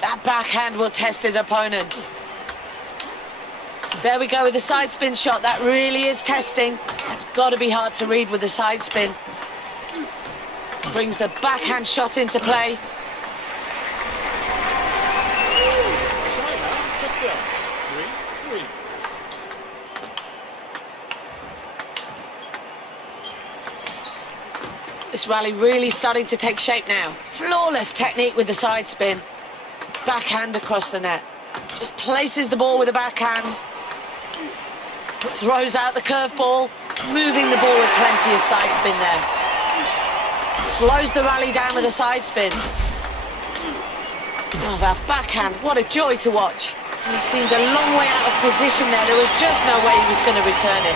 That backhand will test his opponent. There we go with the side spin shot. That really is testing. That's got to be hard to read with the side spin. Brings the backhand shot into play. China to serve. 3-3. This rally really starting to take shape now. Flawless technique with the side spin. Backhand across the net. Just places the ball with the backhand. Throws out the curveball. Moving the ball with plenty of side spin there. Slows the rally down with a side spin. Oh, that backhand, what a joy to watch. He seemed a long way out of position there. There was just no way he was going to return it.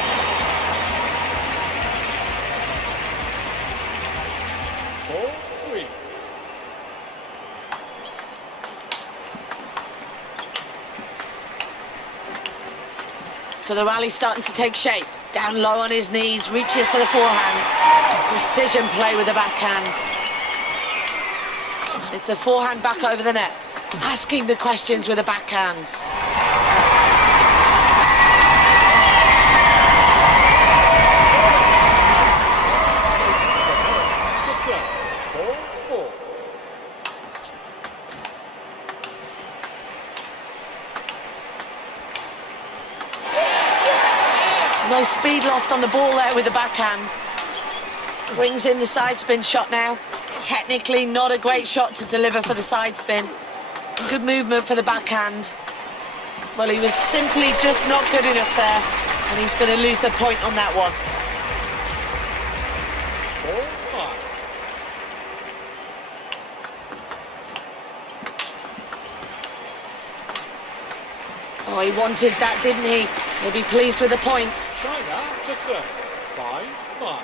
So the rally's starting to take shape. Down low on his knees, reaches for the forehand. Precision play with the backhand. It's the forehand back over the net. Asking the questions with the backhand. No speed lost on the ball there with the backhand. Brings in the side spin shot now. Technically not a great shot to deliver for the side spin. Good movement for the backhand. Well, he was simply just not good enough there, and he's going to lose the point on that one. 4-5. Oh, he wanted that, didn't he? He'll be pleased with the point. China to serve. 5-5.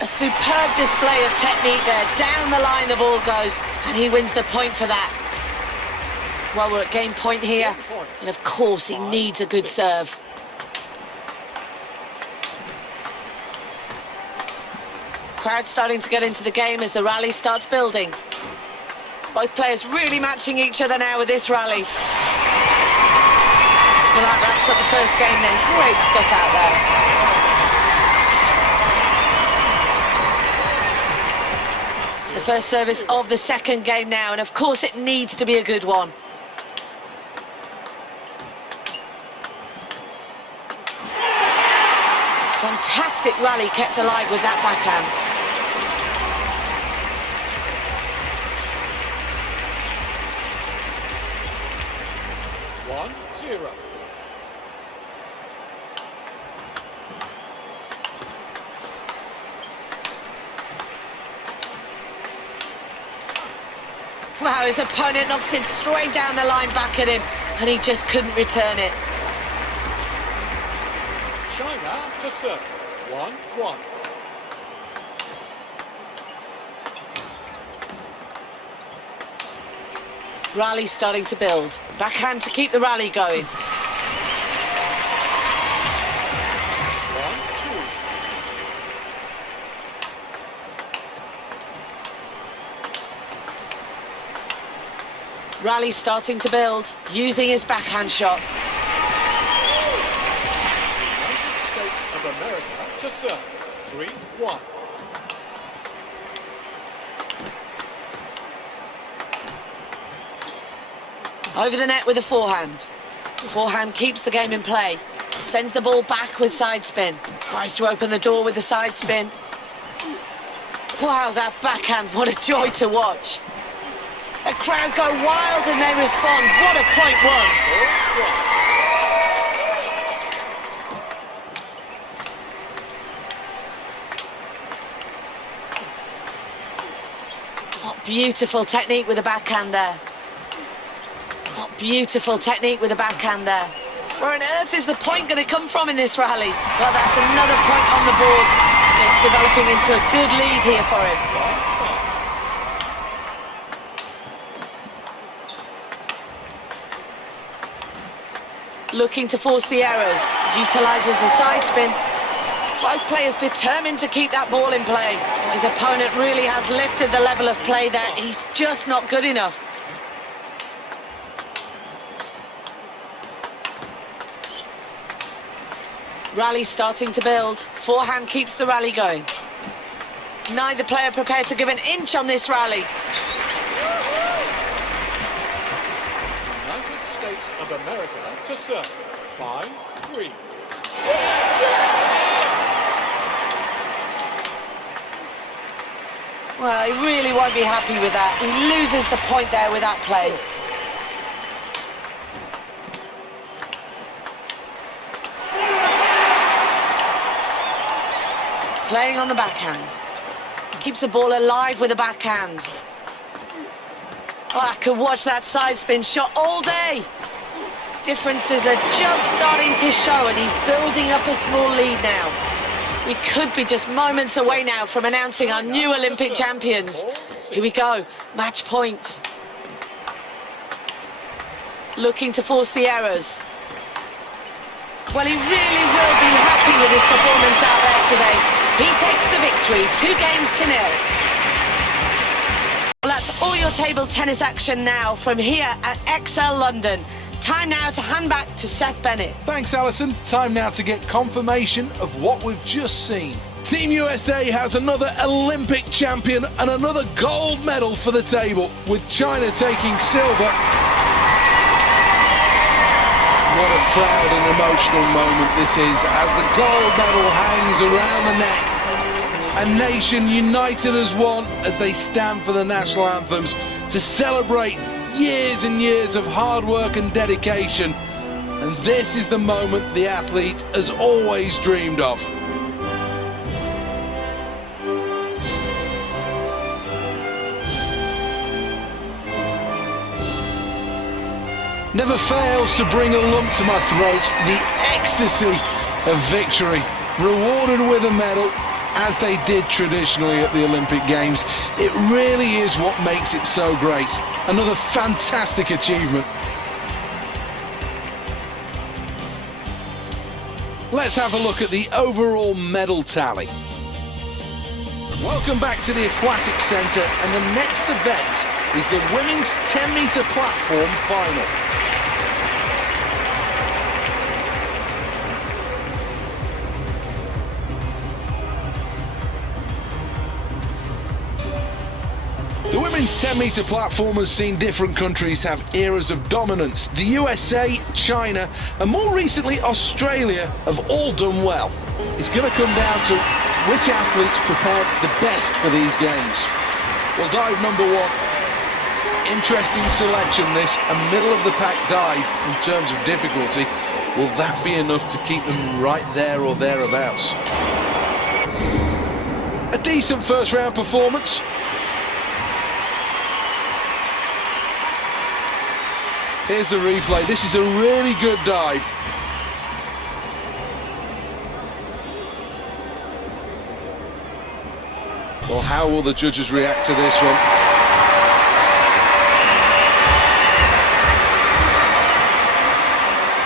A superb display of technique there. Down the line the ball goes, and he wins the point for that. Well, we're at game point here, and of course he needs a good serve. Crowd starting to get into the game as the rally starts building. Both players really matching each other now with this rally. Well, that wraps up the first game then. Great stuff out there. It's the first service of the second game now, and of course it needs to be a good one. Fantastic rally kept alive with that backhand. Wow, his opponent knocks it straight down the line back at him, and he just couldn't return it. China to serve. 1-1. Rally starting to build. Backhand to keep the rally going. 1-2. Rally starting to build, using his backhand shot. United States of America to serve. 3-1. Over the net with a forehand. Forehand keeps the game in play. Sends the ball back with side spin. Tries to open the door with the side spin. Wow, that backhand, what a joy to watch. The crowd go wild and they respond. What a point won. What beautiful technique with the backhand there. What beautiful technique with the backhand there. Where on earth is the point going to come from in this rally? Well, that's another point on the board. And it's developing into a good lead here for him. Looking to force the errors. Utilises the side spin. Both players determined to keep that ball in play. His opponent really has lifted the level of play there. He's just not good enough. Rally starting to build. Forehand keeps the rally going. Neither player prepared to give an inch on this rally. United States of America to serve. 5-3. Well, he really won't be happy with that. He loses the point there with that play. Playing on the backhand. Keeps the ball alive with the backhand. Oh, I could watch that side spin shot all day. Differences are just starting to show, and he's building up a small lead now. We could be just moments away now from announcing our new Olympic champions. Here we go, match point. Looking to force the errors. Well, he really will be happy with his performance out there today. He takes the victory, 2-0. Well, that's all your table tennis action now from here at XL London. Time now to hand back to Seth Bennett. Thanks, Alison. Time now to get confirmation of what we've just seen. Team USA has another Olympic champion and another gold medal for the table, with China taking silver. What a proud and emotional moment this is, as the gold medal hangs around the neck. A nation united as one as they stand for the national anthems to celebrate years and years of hard work and dedication. And this is the moment the athlete has always dreamed of. Never fails to bring a lump to my throat, the ecstasy of victory, rewarded with a medal, as they did traditionally at the Olympic Games. It really is what makes it so great. Another fantastic achievement. Let's have a look at the overall medal tally. Welcome back to the Aquatic Centre, and the next event is the women's 10-metre platform final. The women's 10-metre platform has seen different countries have eras of dominance. The USA, China, and more recently Australia have all done well. It's going to come down to which athletes prepared the best for these games. Well, dive number one. Interesting selection this, a middle-of-the-pack dive in terms of difficulty. Will that be enough to keep them right there or thereabouts? A decent first-round performance. Here's the replay. This is a really good dive. Well, how will the judges react to this one?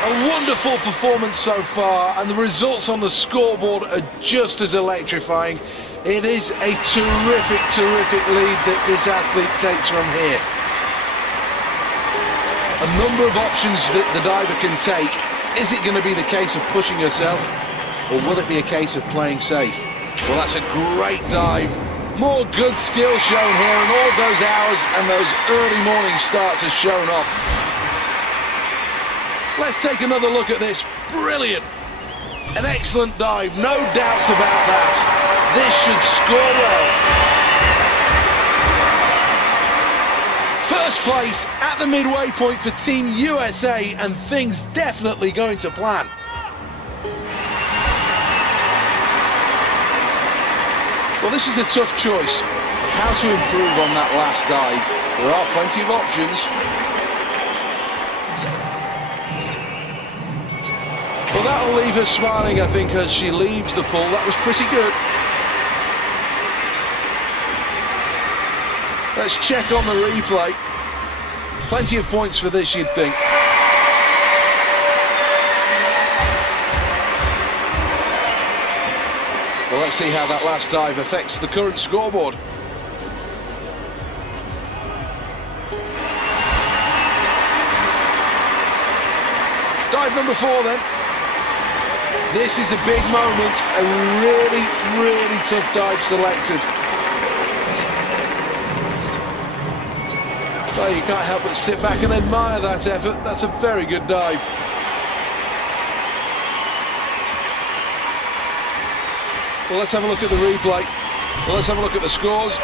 A wonderful performance so far, and the results on the scoreboard are just as electrifying. It is a terrific, terrific lead that this athlete takes from here. A number of options that the diver can take. Is it going to be the case of pushing herself, or will it be a case of playing safe? Well, that's a great dive. More good skill shown here, and all those hours and those early morning starts are shown off. Let's take another look at this. Brilliant. An excellent dive, no doubts about that. This should score well. First place at the midway point for Team USA, and things definitely going to plan. Well, this is a tough choice. How to improve on that last dive? There are plenty of options. Well, that'll leave her smiling, I think, as she leaves the pool. That was pretty good. Let's check on the replay. Plenty of points for this, you'd think. Well, let's see how that last dive affects the current scoreboard. Dive number 4 then. This is a big moment, a really, really tough dive selected. So you can't help but sit back and admire that effort. That's a very good dive. Well, let's have a look at the replay. Well, let's have a look at the scores.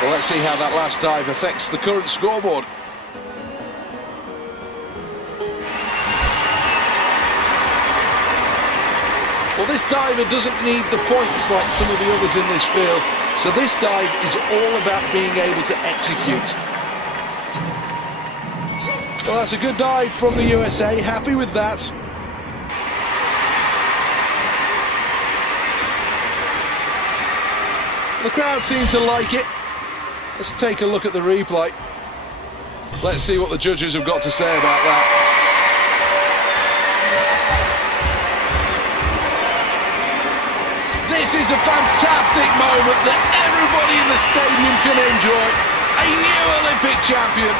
Well, let's see how that last dive affects the current scoreboard. Well, this diver doesn't need the points like some of the others in this field, so this dive is all about being able to execute. Well, that's a good dive from the USA, happy with that. The crowd seem to like it. Let's take a look at the replay. Let's see what the judges have got to say about that. This is a fantastic moment that everybody in the stadium can enjoy. A new Olympic champion.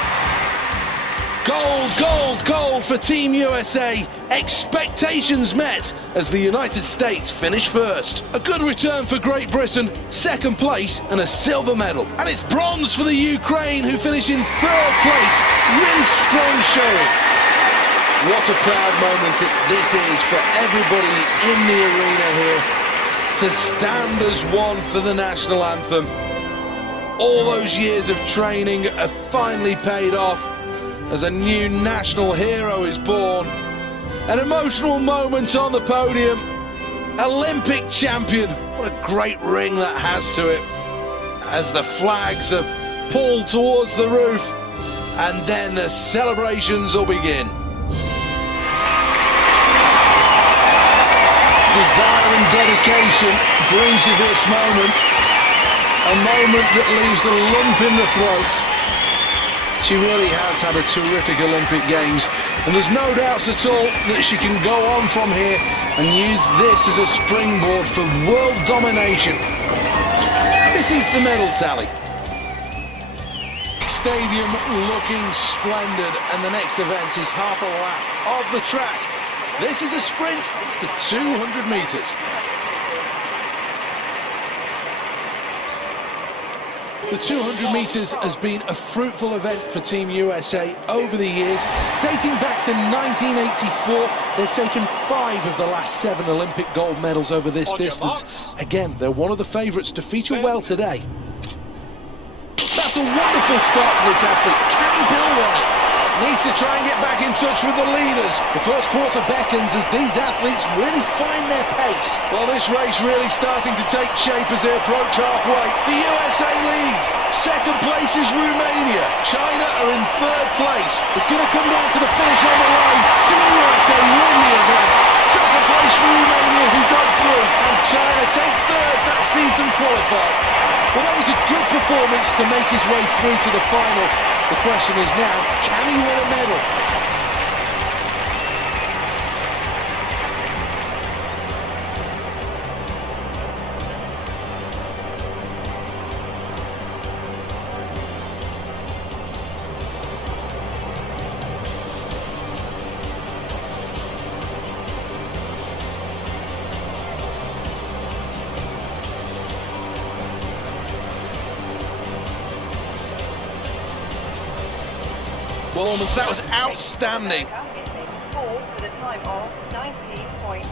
Gold, gold, gold for Team USA. Expectations met as the United States finish first. A good return for Great Britain, second place and a silver medal. And it's bronze for the Ukraine, who finish in third place. Really strong showing. What a proud moment this is for everybody in the arena here. To stand as one for the national anthem. All those years of training have finally paid off as a new national hero is born. An emotional moment on the podium. Olympic champion. What a great ring that has to it. As the flags are pulled towards the roof, and then the celebrations will begin. Desire and dedication brings you this moment. A moment that leaves a lump in the throat. She really has had a terrific Olympic Games, and there's no doubts at all that she can go on from here and use this as a springboard for world domination. This is the medal tally. Stadium looking splendid, and the next event is half a lap of the track. This is a sprint, it's the 200 metres. The 200 metres has been a fruitful event for Team USA over the years. Dating back to 1984, they've taken 5 of the last 7 Olympic gold medals over this distance. Again, they're one of the favourites to feature well today. That's a wonderful start for this athlete. Can he build on it? Needs to try and get back in touch with the leaders. The first quarter beckons as these athletes really find their pace. Well, this race really starting to take shape as they approach halfway. The USA lead. Second place is Romania. China are in third place. It's going to come down to the finish on the line. Team USA win the event. Second place for Romania, who got through. And China take third. That sees them qualify. Well, that was a good performance to make his way through to the final. The question is now, can he win a medal? Well, that was outstanding. With a time of 90.94.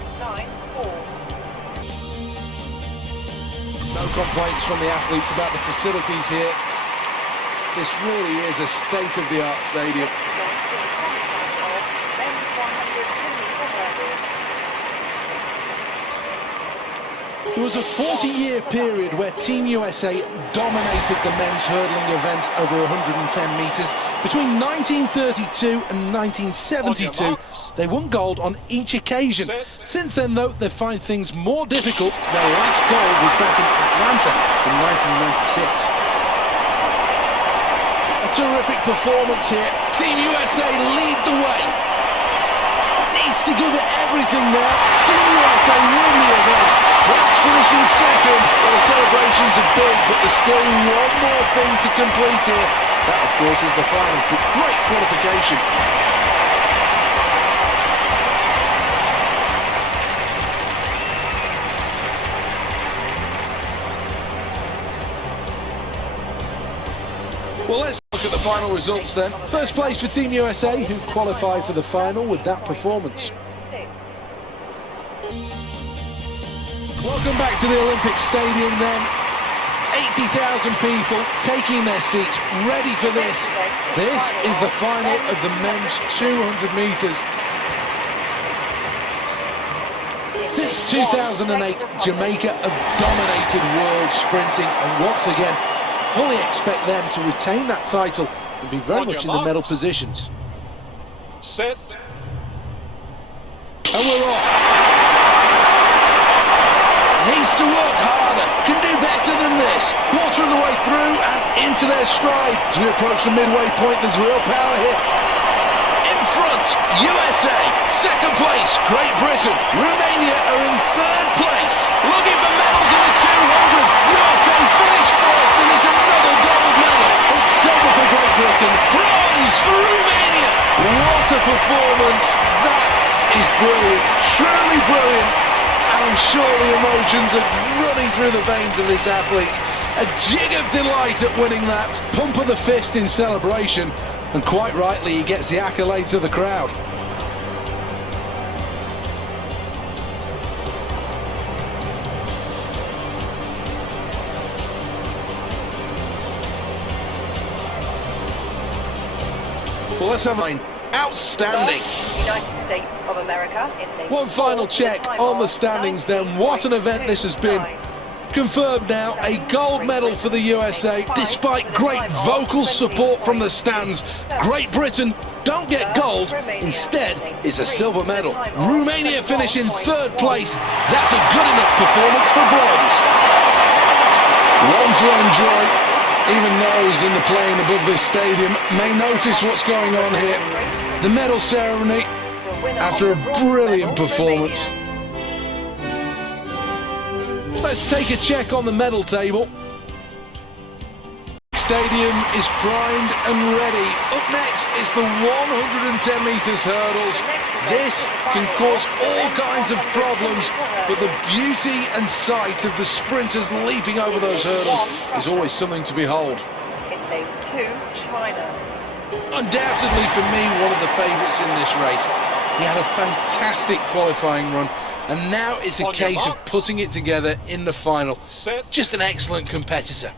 No complaints from the athletes about the facilities here. This really is a state-of-the-art stadium. There was a 40-year period where Team USA dominated the men's hurdling events over 110 metres. Between 1932 and 1972, they won gold on each occasion. Since then, though, they find things more difficult. Their last gold was back in Atlanta in 1996. A terrific performance here. Team USA lead the way. Needs to give it everything now. Team USA win the event. France finishing second. Well, the celebrations are big, but there's still one more thing to complete here. That, of course, is the final. But great qualification. Well, let's look at the final results then. First place for Team USA, who qualified for the final with that performance. Welcome back to the Olympic Stadium then. 80,000 people taking their seats, ready for this. This is the final of the men's 200 metres. Since 2008, Jamaica have dominated world sprinting, and once again, fully expect them to retain that title and be very much in the medal positions. Set. And we're off. Needs to work harder, can do better than this. Quarter of the way through and into their stride. As we approach the midway point, there's real power here. In front, USA. Second place, Great Britain. Romania are in third place. Looking for medals in the 200. USA finished first and there's another gold medal. It's silver for Great Britain. Bronze for Romania. What a performance. That is brilliant. Truly brilliant. And I'm sure the emotions are running through the veins of this athlete. A jig of delight at winning that. Pump of the fist in celebration. And quite rightly, he gets the accolades of the crowd. Well, let's have a outstanding. United States of America in One final check on the standings then. What an event this has been. Confirmed now, a gold medal for the USA, despite great vocal support from the stands. Great Britain don't get gold, instead it's a silver medal. Romania finish in third place. That's a good enough performance for bronze. One to enjoy. Even those in the plane above this stadium may notice what's going on here. The medal ceremony after a brilliant performance. Let's take a check on the medal table. Stadium is primed and ready. Up next is the 110 metres hurdles. This can cause all kinds of problems, but the beauty and sight of the sprinters leaping over those hurdles is always something to behold. In lane 2, China. Undoubtedly for me, one of the favourites in this race. He had a fantastic qualifying run, and now it's a case of putting it together in the final. Just an excellent competitor.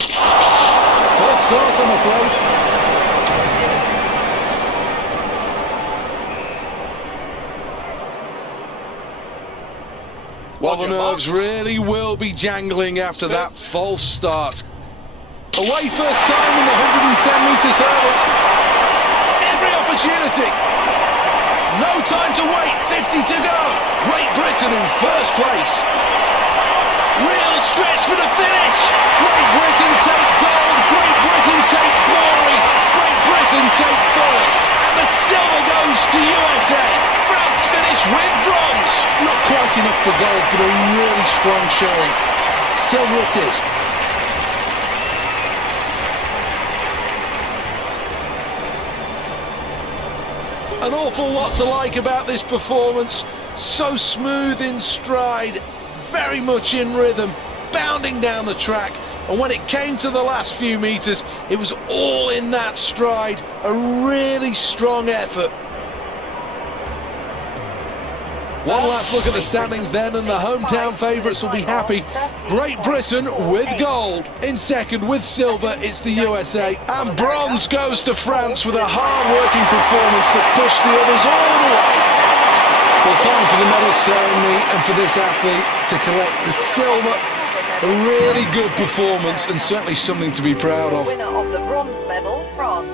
False start, I'm afraid. Well, the nerves really will be jangling after that false start. Away first time in the 110 metres hurdles. Every opportunity. No time to wait, 50 to go. Great Britain in first place. Real stretch for the finish. Great Britain take gold. Great Britain take glory. Great Britain take first. And the silver goes to USA. France finish with bronze. Not quite enough for gold, but a really strong showing. Silver it is. An awful lot to like about this performance. So smooth in stride, very much in rhythm, bounding down the track. And when it came to the last few metres, it was all in that stride. A really strong effort. One last look at the standings then, and the hometown favourites will be happy. Great Britain with gold. In second with silver, it's the USA. And bronze goes to France with a hard-working performance that pushed the others all the way. Well, time for the medal ceremony and for this athlete to collect the silver. A really good performance and certainly something to be proud of. Winner of the bronze medal, France.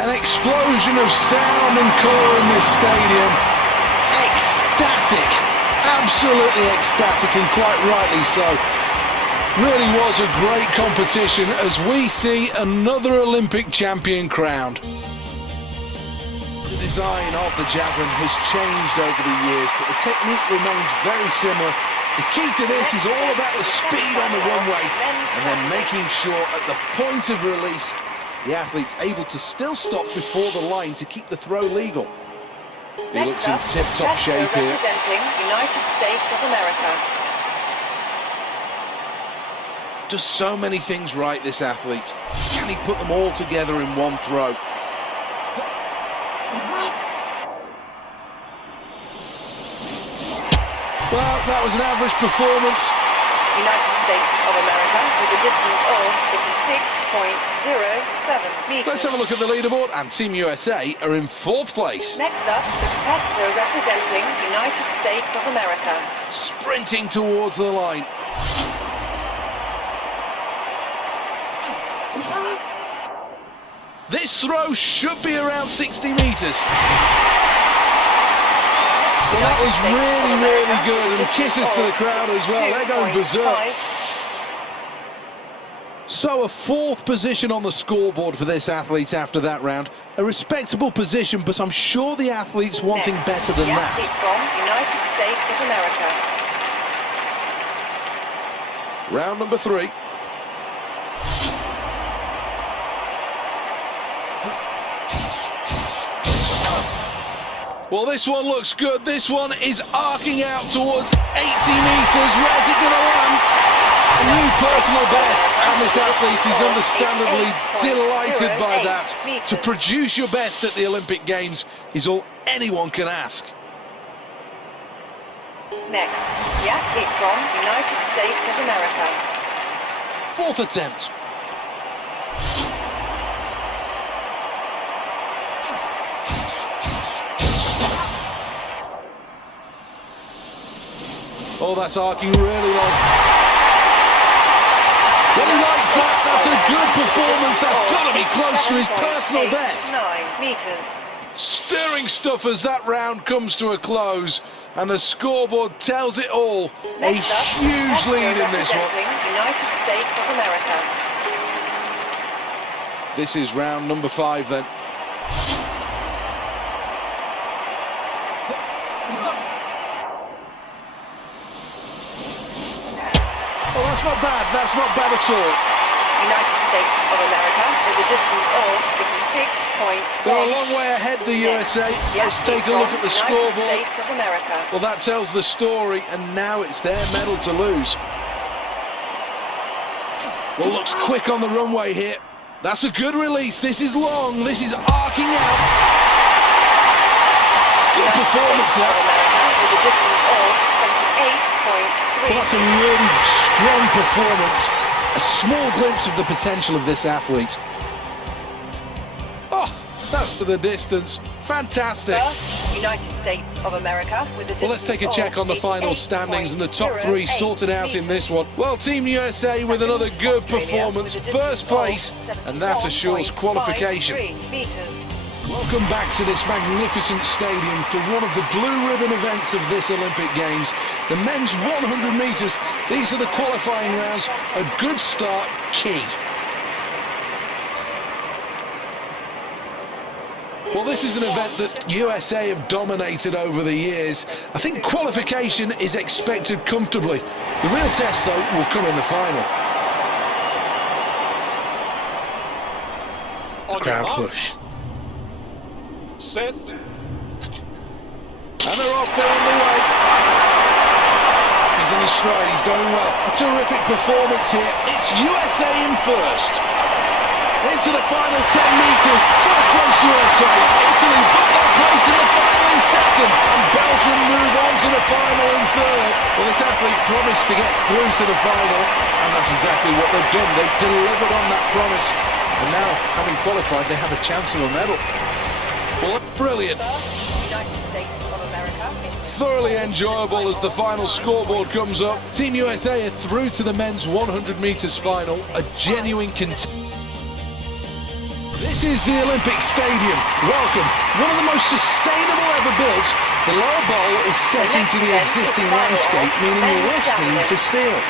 An explosion of sound and colour in this stadium. Ecstatic, absolutely ecstatic, and quite rightly so. Really was a great competition as we see another Olympic champion crowned. The design of the javelin has changed over the years, but the technique remains very similar. The key to this is all about the speed on the runway and then making sure at the point of release the athlete's able to still stop before the line to keep the throw legal. He looks in tip-top shape here. Representing United States of America. Does so many things right, this athlete. Can he put them all together in one throw? Well, that was an average performance. United States of America with a distance of 56.07 meters. Let's have a look at the leaderboard, and Team USA are in 4th place. Next up, the competitor representing United States of America. Sprinting towards the line. This throw should be around 60 metres. Well, that was really, really good, and kisses to the crowd as well. They're going berserk. So a 4th position on the scoreboard for this athlete after that round. A respectable position, but I'm sure the athlete's wanting better than that. From United States of America. Round number 3. Well, this one looks good. This one is arcing out towards 80 metres. Where's it going to land? A new personal best, and this athlete is understandably delighted by that. To produce your best at the Olympic Games is all anyone can ask. Next, the athlete from United States of America. 4th attempt. Oh, that's arcing really long. Well, he likes that. That's a good performance. That's got to be close to his personal best. 9 meters. Stirring stuff as that round comes to a close, and the scoreboard tells it all. A huge lead in this one. United States of America. This is round number 5 then. Oh, that's not bad. That's not bad at all. United States of America with a distance of 56.1. They're a long way ahead, the USA. Let's take a look at the scoreboard. United States of America. Well, that tells the story, and now it's their medal to lose. Well, looks quick on the runway here. That's a good release. This is long. This is arcing out. Good performance there. With a distance of 28.3. Well, that's a really strong performance. A small glimpse of the potential of this athlete. Oh, that's for the distance. Fantastic. United States of America with a distance. Well, let's take a check on the final standings, and the top 3 sorted out in this one. Well, Team USA with another good performance. 1st place, and that assures qualification. Welcome back to this magnificent stadium for one of the blue ribbon events of this Olympic Games. The men's 100 metres. These are the qualifying rounds. A good start, key. Well, this is an event that USA have dominated over the years. I think qualification is expected comfortably. The real test, though, will come in the final. Crowd push. Set. And they're off, they're on the way. He's in his stride, he's going well. A terrific performance here. It's USA in 1st. Into the final 10 metres. 1st place USA. Italy book their place in the final in 2nd. And Belgium move on to the final in 3rd. Well, this athlete promised to get through to the final, and that's exactly what they've done. They've delivered on that promise. And now, having qualified, they have a chance of a medal. Well, brilliant. Thoroughly enjoyable as the final scoreboard comes up. Team USA are through to the men's 100 metres final. A genuine contender. This is the Olympic Stadium. Welcome. One of the most sustainable ever built. The lower bowl is set into the existing landscape, meaning less need for steel.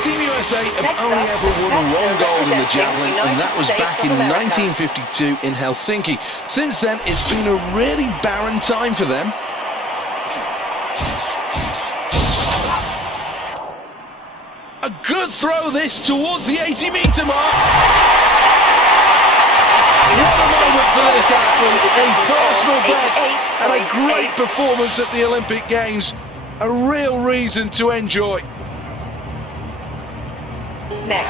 Team USA have only ever won one gold in the javelin, and that was back in 1952 in Helsinki. Since then, it's been a really barren time for them. A good throw this towards the 80-meter mark. What a moment for this athlete, a personal best and a great performance at the Olympic Games. A real reason to enjoy. Next,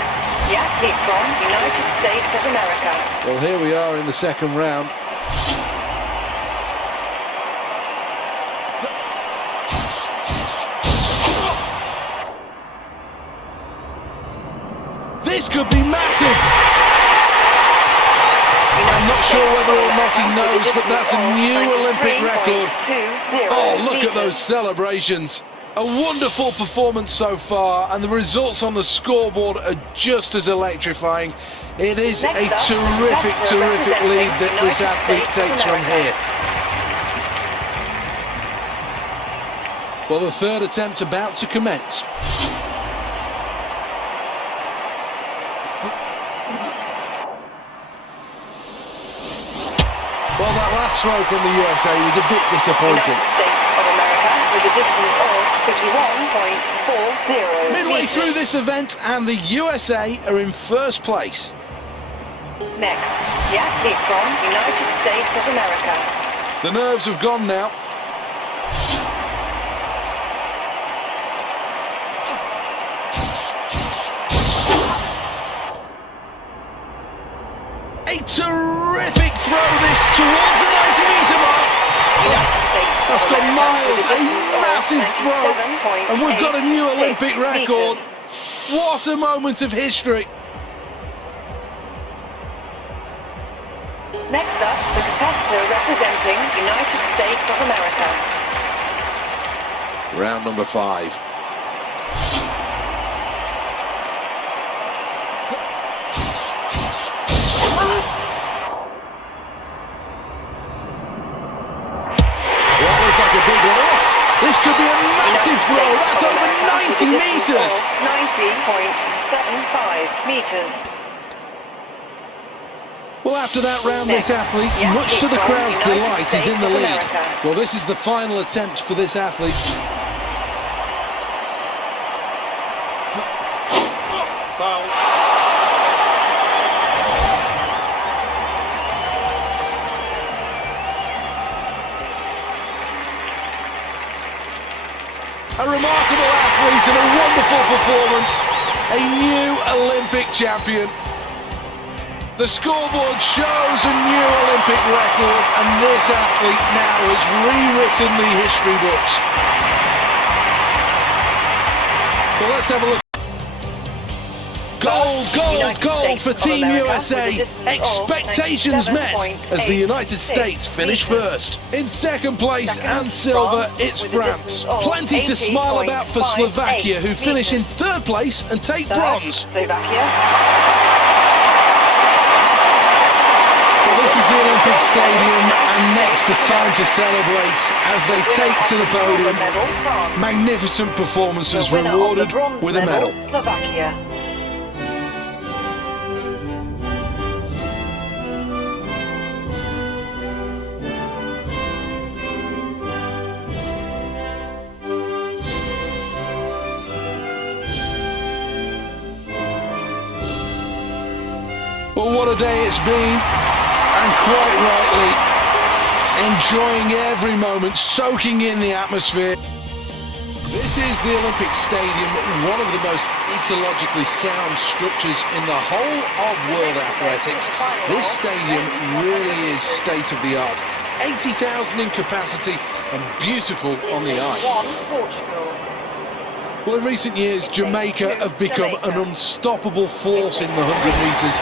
the athlete from United States of America. Well, here we are in the second round. This could be massive. I'm not sure whether or not he knows, but that's a new Olympic record. Oh, look at those celebrations. A wonderful performance so far, and the results on the scoreboard are just as electrifying. It is a terrific, terrific lead that this athlete takes from here. Well, the third attempt about to commence. Well, that last throw from the USA was a bit disappointing. United States of America with a distance of 51.40 Midway meters. through this event, and the USA are in first place. Next, the athlete from United States of America. The nerves have gone now. A terrific throw this towards the 90-meter mark. That's gone miles, a massive throw, and we've got a new Olympic record. What a moment of history. Next up, the competitor representing United States of America. Round number 5. This could be a massive throw. That's over 90 metres. 90.75 metres. Well, after that round, this athlete, much to the crowd's delight, is in the lead. Well, this is the final attempt for this athlete. Foul. A remarkable athlete and a wonderful performance. A new Olympic champion. The scoreboard shows a new Olympic record, and this athlete now has rewritten the history books. Well, let's have a look. Gold, gold, gold for Team USA. Expectations met as the United States finish first. In second place and silver, it's France. Plenty to smile about for Slovakia, who finish in third place and take bronze. Well, this is the Olympic Stadium, and next a time to celebrate as they take to the podium. Magnificent performances rewarded with a medal. Slovakia. Well, what a day it's been, and quite rightly, enjoying every moment, soaking in the atmosphere. This is the Olympic Stadium, one of the most ecologically sound structures in the whole of world athletics. This stadium really is state-of-the-art. 80,000 in capacity and beautiful on the eye. Well, in recent years, Jamaica have become an unstoppable force in the 100 metres.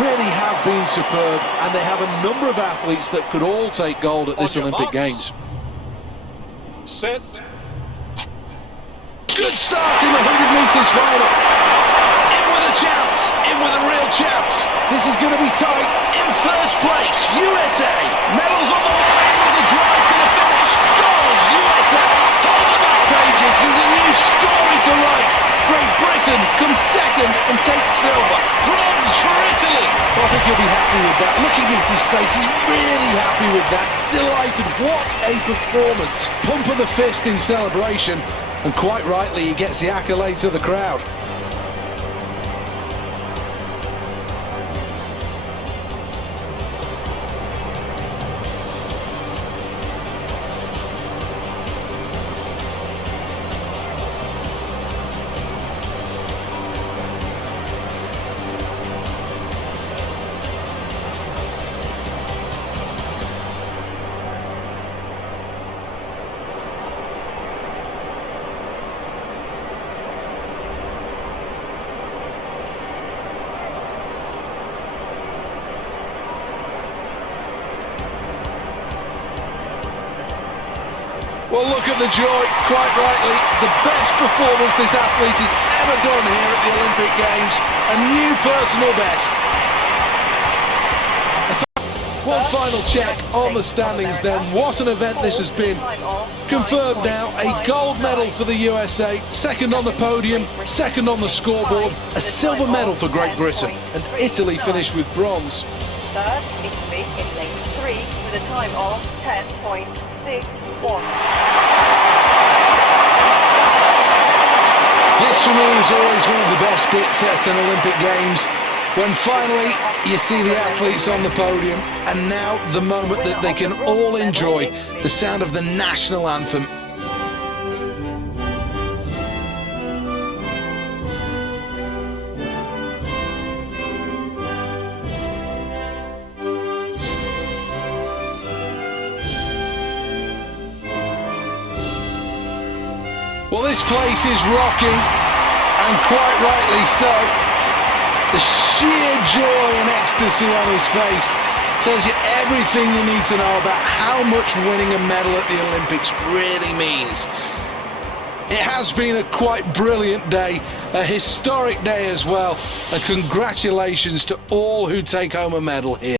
Really have been superb, and they have a number of athletes that could all take gold at this Olympic Games. Set. Good start in the 100 metres final. In with a chance, in with a real chance. This is going to be tight. In first place, USA. Medals on the line with the drive to the finish. Gold, USA. Hold the back pages. There's a new story to write. Great Britain second and take silver. Bronze for Italy. Well, I think he'll be happy with that. Looking at his face, he's really happy with that. Delighted. What a performance. Pump of the fist in celebration. And quite rightly, he gets the accolades of the crowd. Well, look at the joy, quite rightly. The best performance this athlete has ever done here at the Olympic Games. A new personal best. One final check on the standings then. What an event this has been. Confirmed now, a gold medal for the USA, second on the podium, second on the scoreboard, a silver medal for Great Britain, and Italy finished with bronze. Third, Italy in lane 3 with a time of 10.61. This for me is always one of the best bits at an Olympic Games, when finally you see the athletes on the podium, and now the moment that they can all enjoy the sound of the national anthem. Well, this place is rocking, and quite rightly so. The sheer joy and ecstasy on his face tells you everything you need to know about how much winning a medal at the Olympics really means. It has been a quite brilliant day, a historic day as well, and congratulations to all who take home a medal here.